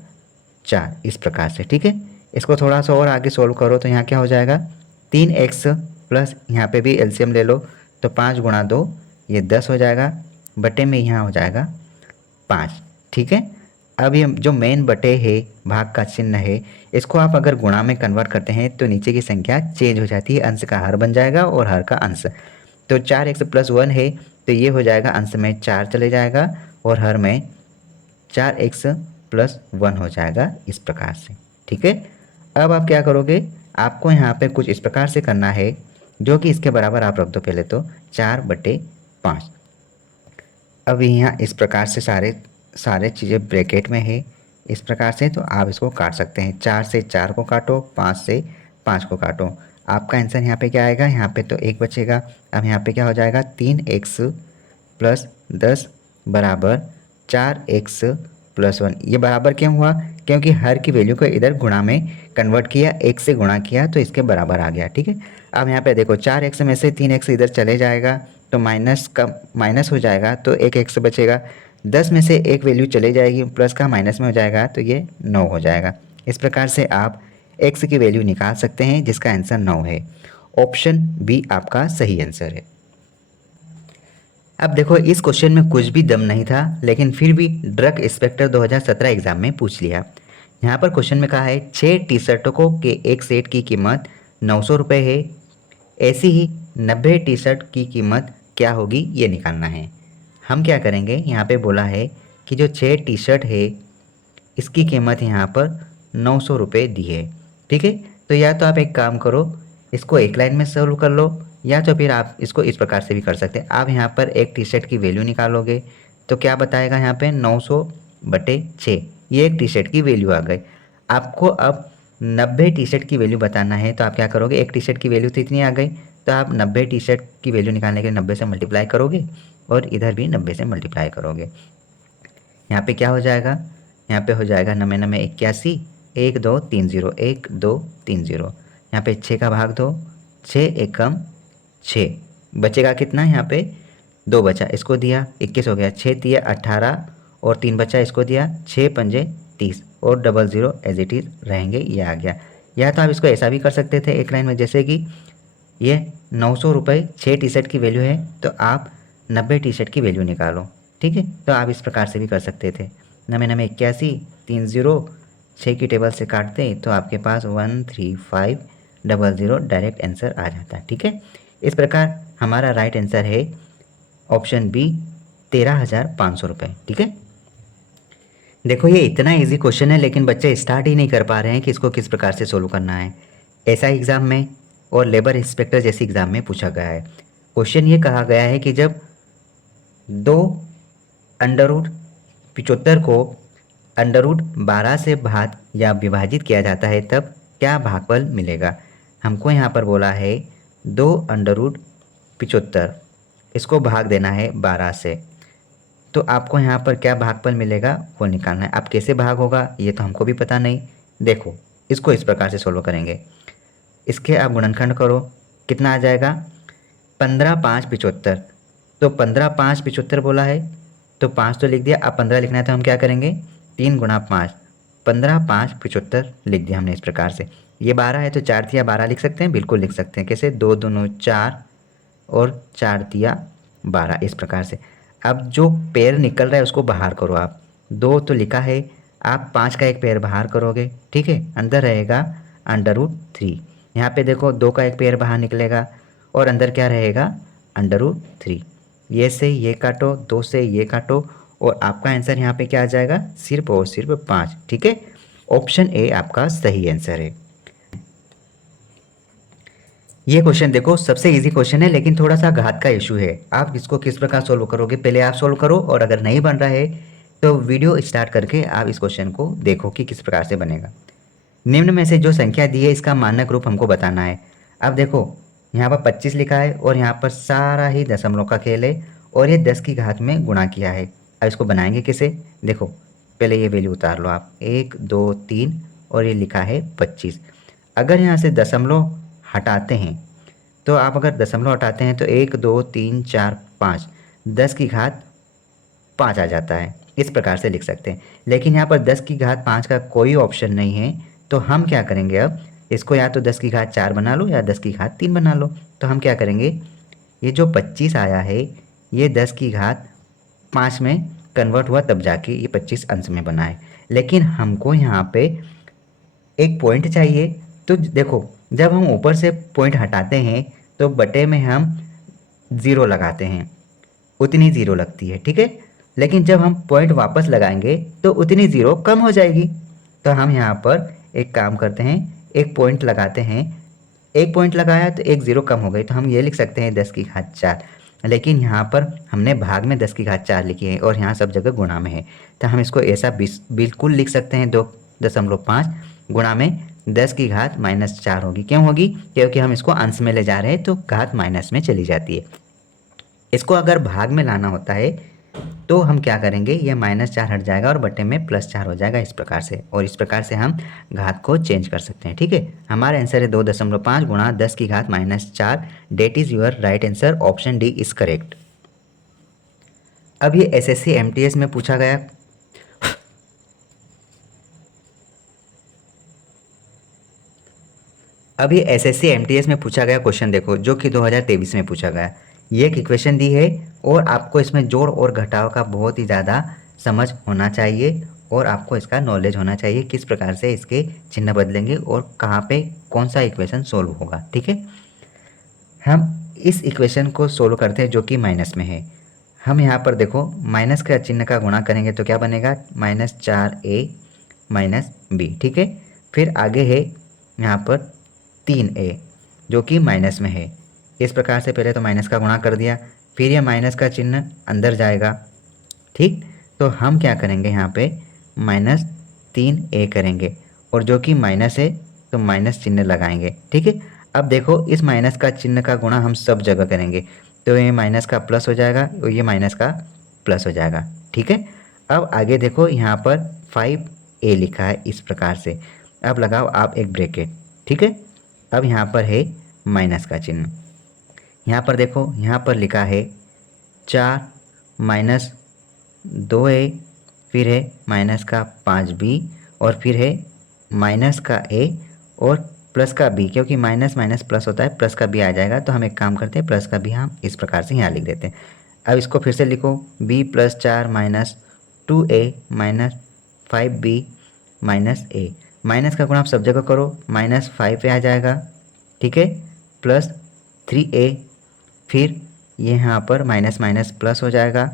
4, इस प्रकार से, ठीक है। इसको थोड़ा सा और आगे सोल्व करो तो यहाँ क्या हो जाएगा 3x प्लस यहाँ पे भी एलसीएम ले लो, तो 5 × 2 ये 10 हो जाएगा, बटे में यहाँ हो जाएगा 5, ठीक है। अब ये जो मेन बटे है भाग का चिन्ह है, इसको आप अगर गुणा में कन्वर्ट करते हैं तो नीचे की संख्या चेंज हो जाती है, अंश का हर बन जाएगा और हर का अंश। तो 4x + 1 है तो ये हो जाएगा अंश में 4 चले जाएगा और हर में 4x + 1 हो जाएगा, इस प्रकार से, ठीक है। अब आप क्या करोगे, आपको यहाँ पे कुछ इस प्रकार से करना है, जो कि इसके बराबर आप रख दो पहले तो 4/5। अब यहाँ इस प्रकार से सारे चीज़ें ब्रैकेट में है, इस प्रकार से, तो आप इसको काट सकते हैं, 4 से 4 को काटो, 5 से 5 को काटो, आपका आंसर यहाँ पे क्या आएगा, यहाँ पे तो 1 बचेगा। अब यहाँ पे क्या हो जाएगा 3x + 10 बराबर 4x + 1। ये बराबर क्यों हुआ, क्योंकि हर की वैल्यू को इधर गुणा में कन्वर्ट किया, 1 से गुणा किया तो इसके बराबर आ गया, ठीक है। अब यहाँ पे देखो 4x में से 3x इधर चले जाएगा तो माइनस का माइनस हो जाएगा तो एक एक्स बचेगा, 10 में से एक वैल्यू चले जाएगी, प्लस का माइनस में हो जाएगा तो ये 9 हो जाएगा। इस प्रकार से आप एक्स की वैल्यू निकाल सकते हैं जिसका आंसर 9 है। ऑप्शन बी आपका सही आंसर है। अब देखो इस क्वेश्चन में कुछ भी दम नहीं था, लेकिन फिर भी ड्रग इंस्पेक्टर 2017 एग्जाम में पूछ लिया। यहाँ पर क्वेश्चन में कहा है 6 टी शर्टों को के एक सेट की कीमत 900 रुपये है, ऐसी ही 90 टी शर्ट की कीमत क्या होगी ये निकालना है। हम क्या करेंगे, यहाँ पे बोला है कि जो 6 टी शर्ट है इसकी कीमत यहाँ पर 900 रुपये दी है। ठीक है, तो या तो आप एक काम करो, इसको एक लाइन में सॉल्व कर लो, या तो फिर आप इसको इस प्रकार से भी कर सकते हैं। आप यहाँ पर एक टी शर्ट की वैल्यू निकालोगे तो क्या बताएगा यहाँ पे 900/6, ये एक टी शर्ट की वैल्यू आ गई। आपको अब 90 टी शर्ट की वैल्यू बताना है, तो आप क्या करोगे, एक टी शर्ट की वैल्यू तो इतनी आ गई, तो आप 90 टी शर्ट की वैल्यू निकालने के लिए 90 से मल्टीप्लाई करोगे और इधर भी 90 से मल्टीप्लाई करोगे। यहाँ पे क्या हो जाएगा, यहाँ पे हो जाएगा 9 9 81, 1 2 3 0, 1 2 3 0। यहाँ पे 6 का भाग दो, 6 एकम 6, बचेगा कितना, यहाँ पे 2 बचा, इसको दिया 21 हो गया, 6 तिया 18 और 3 बचा, इसको दिया 6 पंजे 30 और double zero as it is रहेंगे, ये आ गया। या तो आप इसको ऐसा भी कर सकते थे एक लाइन में, जैसे कि ये 900 रुपये 6 टी शर्ट की वैल्यू है, तो आप 90 टी शर्ट की वैल्यू निकालो। ठीक है, तो आप इस प्रकार से भी कर सकते थे। 9 9 81, 3 0, 6 की टेबल से काटते तो आपके पास 13500 डायरेक्ट आंसर आ जाता है। ठीक है, इस प्रकार हमारा राइट आंसर है ऑप्शन बी 13,500 रुपये। ठीक है, देखो ये इतना इजी क्वेश्चन है, लेकिन बच्चे स्टार्ट ही नहीं कर पा रहे हैं कि इसको किस प्रकार से सोल्व करना है। ऐसा एग्ज़ाम में और लेबर इंस्पेक्टर जैसे एग्ज़ाम में पूछा गया है। क्वेश्चन ये कहा गया है कि जब 2√75 को √12 से भाग या विभाजित किया जाता है तब क्या भागफल मिलेगा। हमको यहाँ पर बोला है 2√75, इसको भाग देना है 12 से, तो आपको यहाँ पर क्या भागफल मिलेगा वो निकालना है। अब कैसे भाग होगा ये तो हमको भी पता नहीं। देखो इसको इस प्रकार से सोल्व करेंगे, इसके आप गुणनखंड करो, कितना आ जाएगा 15 5 75, तो 15 5 75 बोला है तो 5 तो लिख दिया, अब 15 लिखना है तो हम क्या करेंगे 3 गुणा 5, 15 5 75 लिख दिया हमने इस प्रकार से। ये 12 है तो 4 तिया 12 लिख सकते हैं, बिल्कुल लिख सकते हैं। कैसे, 2 दूनी 4 और 4 तिया 12, इस प्रकार से। अब जो पेयर निकल रहा है उसको बाहर करो आप, 2 तो लिखा है, आप 5 का एक पेयर बाहर करोगे। ठीक है, अंदर रहेगा √3, यहाँ पे देखो 2 का एक पेयर बाहर निकलेगा और अंदर क्या रहेगा √3। ये से ये काटो, 2 से ये काटो और आपका आंसर यहाँ पे क्या आ जाएगा, सिर्फ और सिर्फ 5। ठीक है, ऑप्शन ए आपका सही आंसर है। ये क्वेश्चन देखो सबसे इजी क्वेश्चन है, लेकिन थोड़ा सा घात का इशू है। आप इसको किस प्रकार सोल्व करोगे, पहले आप सोल्व करो, और अगर नहीं बन रहा है तो वीडियो स्टार्ट करके आप इस क्वेश्चन को देखो कि किस प्रकार से बनेगा। निम्न में से जो संख्या दी है इसका मानक रूप हमको बताना है। अब देखो यहाँ पर 25 लिखा है और यहाँ पर सारा ही दशमलव का खेल है और ये 10 की घात में गुणा किया है। अब इसको बनाएंगे कैसे, देखो पहले ये वैल्यू उतार लो आप, 1 2 3 और ये लिखा है 25। अगर यहाँ से दशमलव हटाते हैं तो आप अगर दशमलव हटाते हैं तो 1 2 3 4 5, 10 की घात 5 आ जाता है, इस प्रकार से लिख सकते हैं। लेकिन यहाँ पर 10 की घात 5 का कोई ऑप्शन नहीं है, तो हम क्या करेंगे, अब इसको या तो 10 की घात 4 बना लो या 10 की घात 3 बना लो। तो हम क्या करेंगे, ये जो 25 आया है ये 10 की घात 5 में कन्वर्ट हुआ तब जाके ये 25 अंश में बना है। लेकिन हमको यहाँ पे एक पॉइंट चाहिए, तो देखो जब हम ऊपर से पॉइंट हटाते हैं तो बटे में हम 0 लगाते हैं, उतनी 0 लगती है। ठीक है, लेकिन जब हम पॉइंट वापस लगाएंगे तो उतनी 0 कम हो जाएगी। तो हम यहाँ पर एक काम करते हैं, एक पॉइंट लगाते हैं, एक पॉइंट लगाया तो एक 0 कम हो गई, तो हम ये लिख सकते हैं 10 की घात 4। लेकिन यहाँ पर हमने भाग में 10 की घात 4 लिखी है और यहाँ सब जगह गुणा में है, तो हम इसको ऐसा बिल्कुल लिख सकते हैं 2.5 गुणा में 10 की घात -4 होगी। क्यों होगी, क्योंकि हम इसको अंश में ले जा रहे हैं तो घात माइनस में चली जाती है। इसको अगर भाग में लाना होता है तो हम क्या करेंगे, ये -4 हट जाएगा और बटे में +4 हो जाएगा इस प्रकार से, और इस प्रकार से हम घात को चेंज कर सकते हैं। ठीक है, हमारा आंसर है 2.5 गुणा 10 की घात -4। Date is your right answer, option D is correct. अब ये एसएससी एमटीएस में पूछा गया अब ये एसएससी एमटीएस में पूछा गया क्वेश्चन देखो, जो कि 2023 में पूछा गया। ये एक इक्वेशन दी है और आपको इसमें जोड़ और घटाव का बहुत ही ज़्यादा समझ होना चाहिए और आपको इसका नॉलेज होना चाहिए किस प्रकार से इसके चिन्ह बदलेंगे और कहाँ पे कौन सा इक्वेशन सोल्व होगा। ठीक है, हम इस इक्वेशन को सोल्व करते हैं जो कि माइनस में है। हम यहाँ पर देखो माइनस का चिन्ह का गुणा करेंगे तो क्या बनेगा, -4a -b। ठीक है, फिर आगे है यहाँ पर 3a जो कि माइनस में है। इस प्रकार से पहले तो माइनस का गुणा कर दिया, फिर यह माइनस का चिन्ह अंदर जाएगा। ठीक, तो हम क्या करेंगे यहाँ पे -3a करेंगे और जो कि माइनस है तो माइनस चिन्ह लगाएंगे। ठीक है, अब देखो इस माइनस का चिन्ह का गुणा हम सब जगह करेंगे तो ये माइनस का प्लस हो जाएगा और ये माइनस का प्लस हो जाएगा। ठीक है, अब आगे देखो यहाँ पर 5a लिखा है इस प्रकार से। अब लगाओ आप एक ब्रैकेट। ठीक है, अब यहाँ पर है माइनस का चिन्ह। यहाँ पर देखो यहाँ पर लिखा है 4 -2a, फिर है माइनस का 5b और फिर है माइनस का a और प्लस का b, क्योंकि माइनस माइनस प्लस होता है, प्लस का b आ जाएगा। तो हम एक काम करते हैं, प्लस का b हम इस प्रकार से यहाँ लिख देते हैं। अब इसको फिर से लिखो, b + 4 -2a -5b -a। Minus का गुणा आप सब जगह करो, -5 पे आ जाएगा। ठीक है, +3a, फिर ये यहाँ पर माइनस माइनस प्लस हो जाएगा।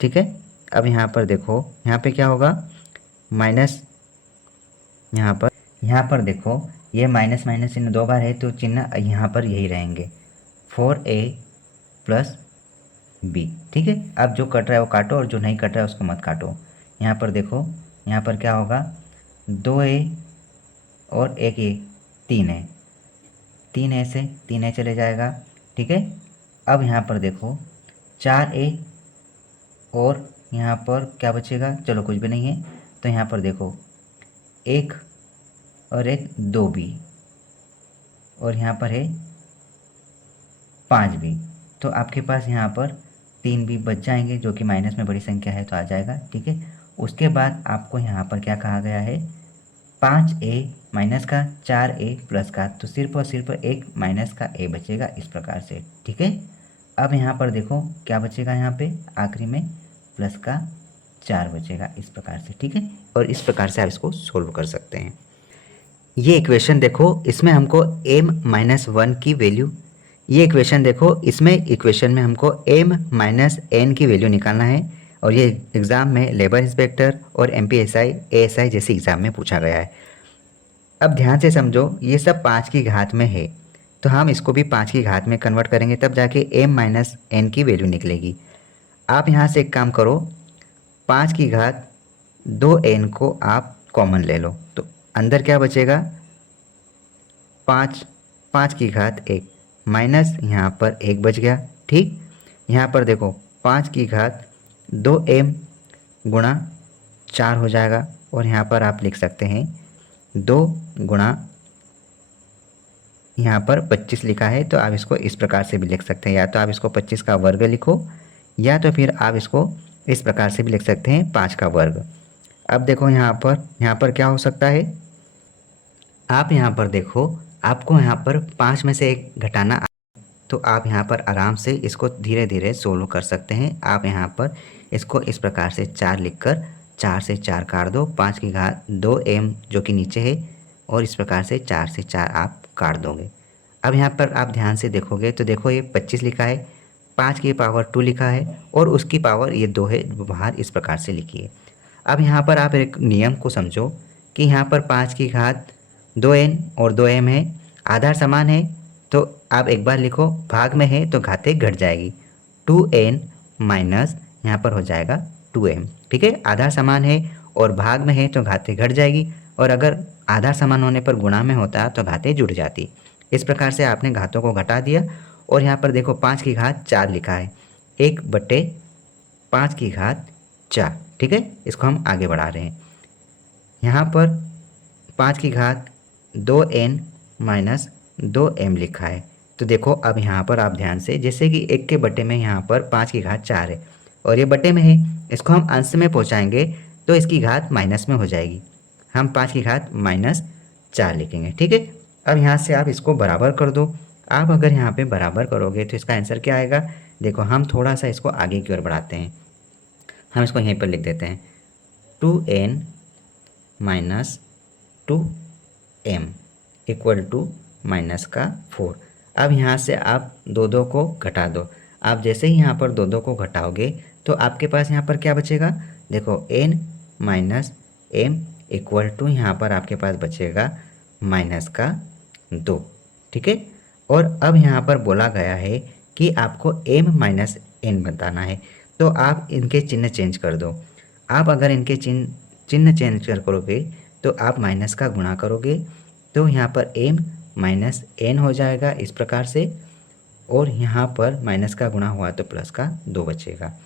ठीक है, अब यहाँ पर देखो यहाँ पे क्या होगा, माइनस, यहाँ पर देखो ये माइनस माइनस चिन्ह 2 बार है तो चिन्ह यहाँ पर यही रहेंगे, 4a + b। ठीक है, अब जो कट रहा है वो काटो और जो नहीं कट रहा है उसको मत काटो। यहाँ पर देखो यहाँ पर क्या होगा, 2a और एक a, 3a, 3a से 3a चले जाएगा। ठीक है, अब यहाँ पर देखो 4a और यहाँ पर क्या बचेगा, चलो कुछ भी नहीं है। तो यहाँ पर देखो 1 और 1 2b और यहाँ पर है 5b। तो आपके पास यहाँ पर 3b बच जाएंगे जो कि माइनस में बड़ी संख्या है तो आ जाएगा। ठीक है, उसके बाद आपको यहाँ पर क्या कहा गया है, 5a माइनस का 4a प्लस का, तो सिर्फ और सिर्फ एक माइनस का a बचेगा इस प्रकार से। ठीक है, अब यहाँ पर देखो क्या बचेगा, यहाँ पे आखिरी में प्लस का 4 बचेगा इस प्रकार से। ठीक है, और इस प्रकार से आप इसको सोल्व कर सकते हैं। ये इक्वेशन देखो, इसमें हमको m-1 की वैल्यू, ये इक्वेशन देखो, इसमें इक्वेशन में हमको m-n की वैल्यू निकालना है और ये एग्ज़ाम में लेबर इंस्पेक्टर और MPSI ASI जैसे एग्ज़ाम में पूछा गया है। अब ध्यान से समझो, ये सब 5 की घात में है तो हम इसको भी 5 की घात में कन्वर्ट करेंगे तब जाके m-n की वैल्यू निकलेगी। आप यहाँ से एक काम करो, 5 की घात 2n को आप कॉमन ले लो तो अंदर क्या बचेगा, 5, 5 की घात 1 माइनस यहाँ पर 1 बच गया। ठीक, यहाँ पर देखो 5 की घात 2m गुणा 4 हो जाएगा और यहाँ पर आप लिख सकते हैं 2 गुणा, यहाँ पर 25 लिखा है तो आप इसको इस प्रकार से भी लिख सकते हैं, या तो आप इसको 25 का वर्ग लिखो या तो फिर आप इसको इस प्रकार से भी लिख सकते हैं 5 का वर्ग। अब देखो यहाँ पर क्या हो सकता है, आप यहाँ पर देखो आपको यहाँ पर 5 में से 1 घटाना, तो आप यहाँ पर आराम से इसको धीरे धीरे सोल्व कर सकते हैं। आप यहाँ पर इसको इस प्रकार से 4 लिखकर 4 से 4 काट दो, 5 की घात 2m जो कि नीचे है और इस प्रकार से 4 से 4 आप काट दोगे। अब यहाँ पर आप ध्यान से देखोगे तो देखो ये 25 लिखा है, 5 की पावर 2 लिखा है और उसकी पावर ये 2 है, बाहर इस प्रकार से लिखिए। अब यहाँ पर आप एक नियम को समझो कि यहाँ पर 5 की घात 2n और 2m है, आधार समान है तो आप एक बार लिखो, भाग में है तो घाते घट जाएगी, 2n माइनस यहाँ पर हो जाएगा 2m। ठीक है, आधार समान है और भाग में है तो घाते घट जाएगी, और अगर आधार समान होने पर गुणा में होता तो घाते जुड़ जाती। इस प्रकार से आपने घातों को घटा दिया और यहाँ पर देखो 5 की घात 4 लिखा है, 1/4 5⁴। ठीक है, इसको हम आगे बढ़ा रहे हैं। यहाँ पर 5⁴ 2n-2m लिखा है। तो देखो अब यहाँ पर आप ध्यान से, जैसे कि 1 के बटे में यहाँ पर 5⁴ है और ये बटे में है, इसको हम अंश में पहुँचाएंगे तो इसकी घात माइनस में हो जाएगी। हम 5⁴ लिखेंगे। ठीक है, अब यहाँ से आप इसको बराबर कर दो। आप अगर यहाँ पे बराबर करोगे तो इसका आंसर क्या आएगा? देखो हम थोड़ा सा इसको आगे की ओर बढ़ाते हैं। हम इसको यहीं पर लिख देते हैं 2n - 2m इक्वल टू -4। अब यहाँ से आप दो को घटा दो। आप जैसे ही यहाँ पर दो को घटाओगे तो आपके पास यहाँ पर क्या बचेगा? देखो n - m इक्वल टू यहाँ पर आपके पास बचेगा -2। ठीक है, और अब यहाँ पर बोला गया है कि आपको m - n बताना है, तो आप इनके चिन्ह चेंज कर दो। आप अगर इनके चिन्ह चेंज करोगे तो आप माइनस का गुणा करोगे तो यहाँ पर m - n हो जाएगा इस प्रकार से, और यहाँ पर माइनस का गुणा हुआ तो प्लस का 2 बचेगा।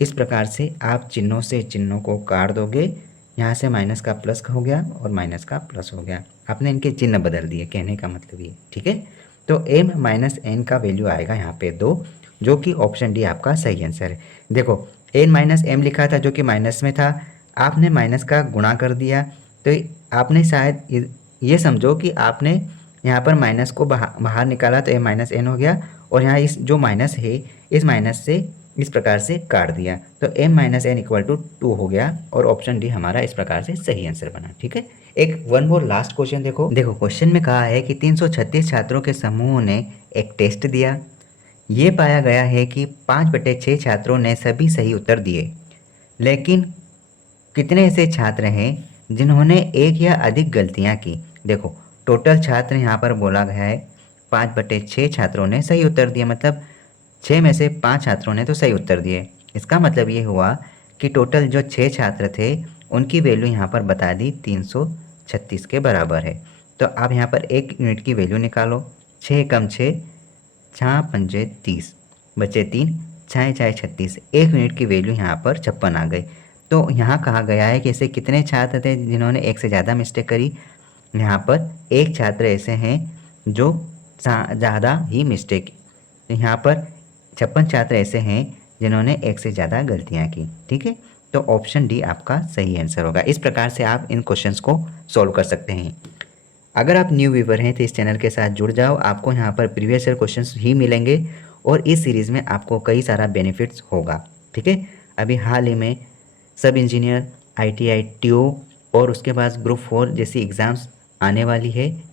इस प्रकार से आप चिन्हों से चिन्हों को काट दोगे। यहाँ से माइनस का प्लस हो गया और माइनस का प्लस हो गया। आपने इनके चिन्ह बदल दिए, कहने का मतलब ये। ठीक है, तो m - n का वैल्यू आएगा यहाँ पे 2, जो कि ऑप्शन डी आपका सही आंसर है। देखो n - m लिखा था जो कि माइनस में था, आपने माइनस का गुणा कर दिया, तो आपने शायद ये समझो कि आपने यहाँ पर माइनस को बाहर निकाला तो m - n हो गया, और यहाँ इस जो माइनस है इस माइनस से इस प्रकार से काट दिया तो m - n इक्वल टू 2 हो गया, और ऑप्शन डी हमारा इस प्रकार से सही आंसर बना। ठीक है, एक वन मोर लास्ट क्वेश्चन देखो क्वेश्चन में कहा है कि 336 छात्रों के समूह ने एक टेस्ट दिया। ये पाया गया है कि 5/6 छात्रों ने सभी सही उत्तर दिए, लेकिन कितने ऐसे छात्र हैं जिन्होंने एक या अधिक गलतियां की? देखो टोटल छात्र यहाँ पर बोला गया है 5/6 छात्रों ने सही उत्तर दिए, मतलब 6 में से 5 छात्रों ने तो सही उत्तर दिए। इसका मतलब ये हुआ कि टोटल जो 6 छात्र थे उनकी वैल्यू यहाँ पर बता दी 336 के बराबर है। तो आप यहाँ पर 1 यूनिट की वैल्यू निकालो। 6 कम 6, 6 पंजे 30, बचे 3, 6 6 36। 1 यूनिट की वैल्यू यहाँ पर 56 आ गई। तो यहाँ कहा गया है कि ऐसे कितने छात्र थे जिन्होंने एक से ज़्यादा मिस्टेक करी? यहाँ पर एक छात्र ऐसे हैं जो ज़्यादा ही मिस्टेक, यहाँ पर 56 छात्र ऐसे हैं जिन्होंने एक से ज़्यादा गलतियाँ की। ठीक है, तो ऑप्शन डी आपका सही आंसर होगा। इस प्रकार से आप इन क्वेश्चंस को सॉल्व कर सकते हैं। अगर आप न्यू व्यूवर हैं तो इस चैनल के साथ जुड़ जाओ, आपको यहाँ पर प्रीवियस ईयर क्वेश्चंस ही मिलेंगे और इस सीरीज़ में आपको कई सारा बेनिफिट्स होगा। ठीक है, अभी हाल ही में सब इंजीनियर, ITI, TO और उसके बाद ग्रुप 4 जैसी एग्ज़ाम्स आने वाली है।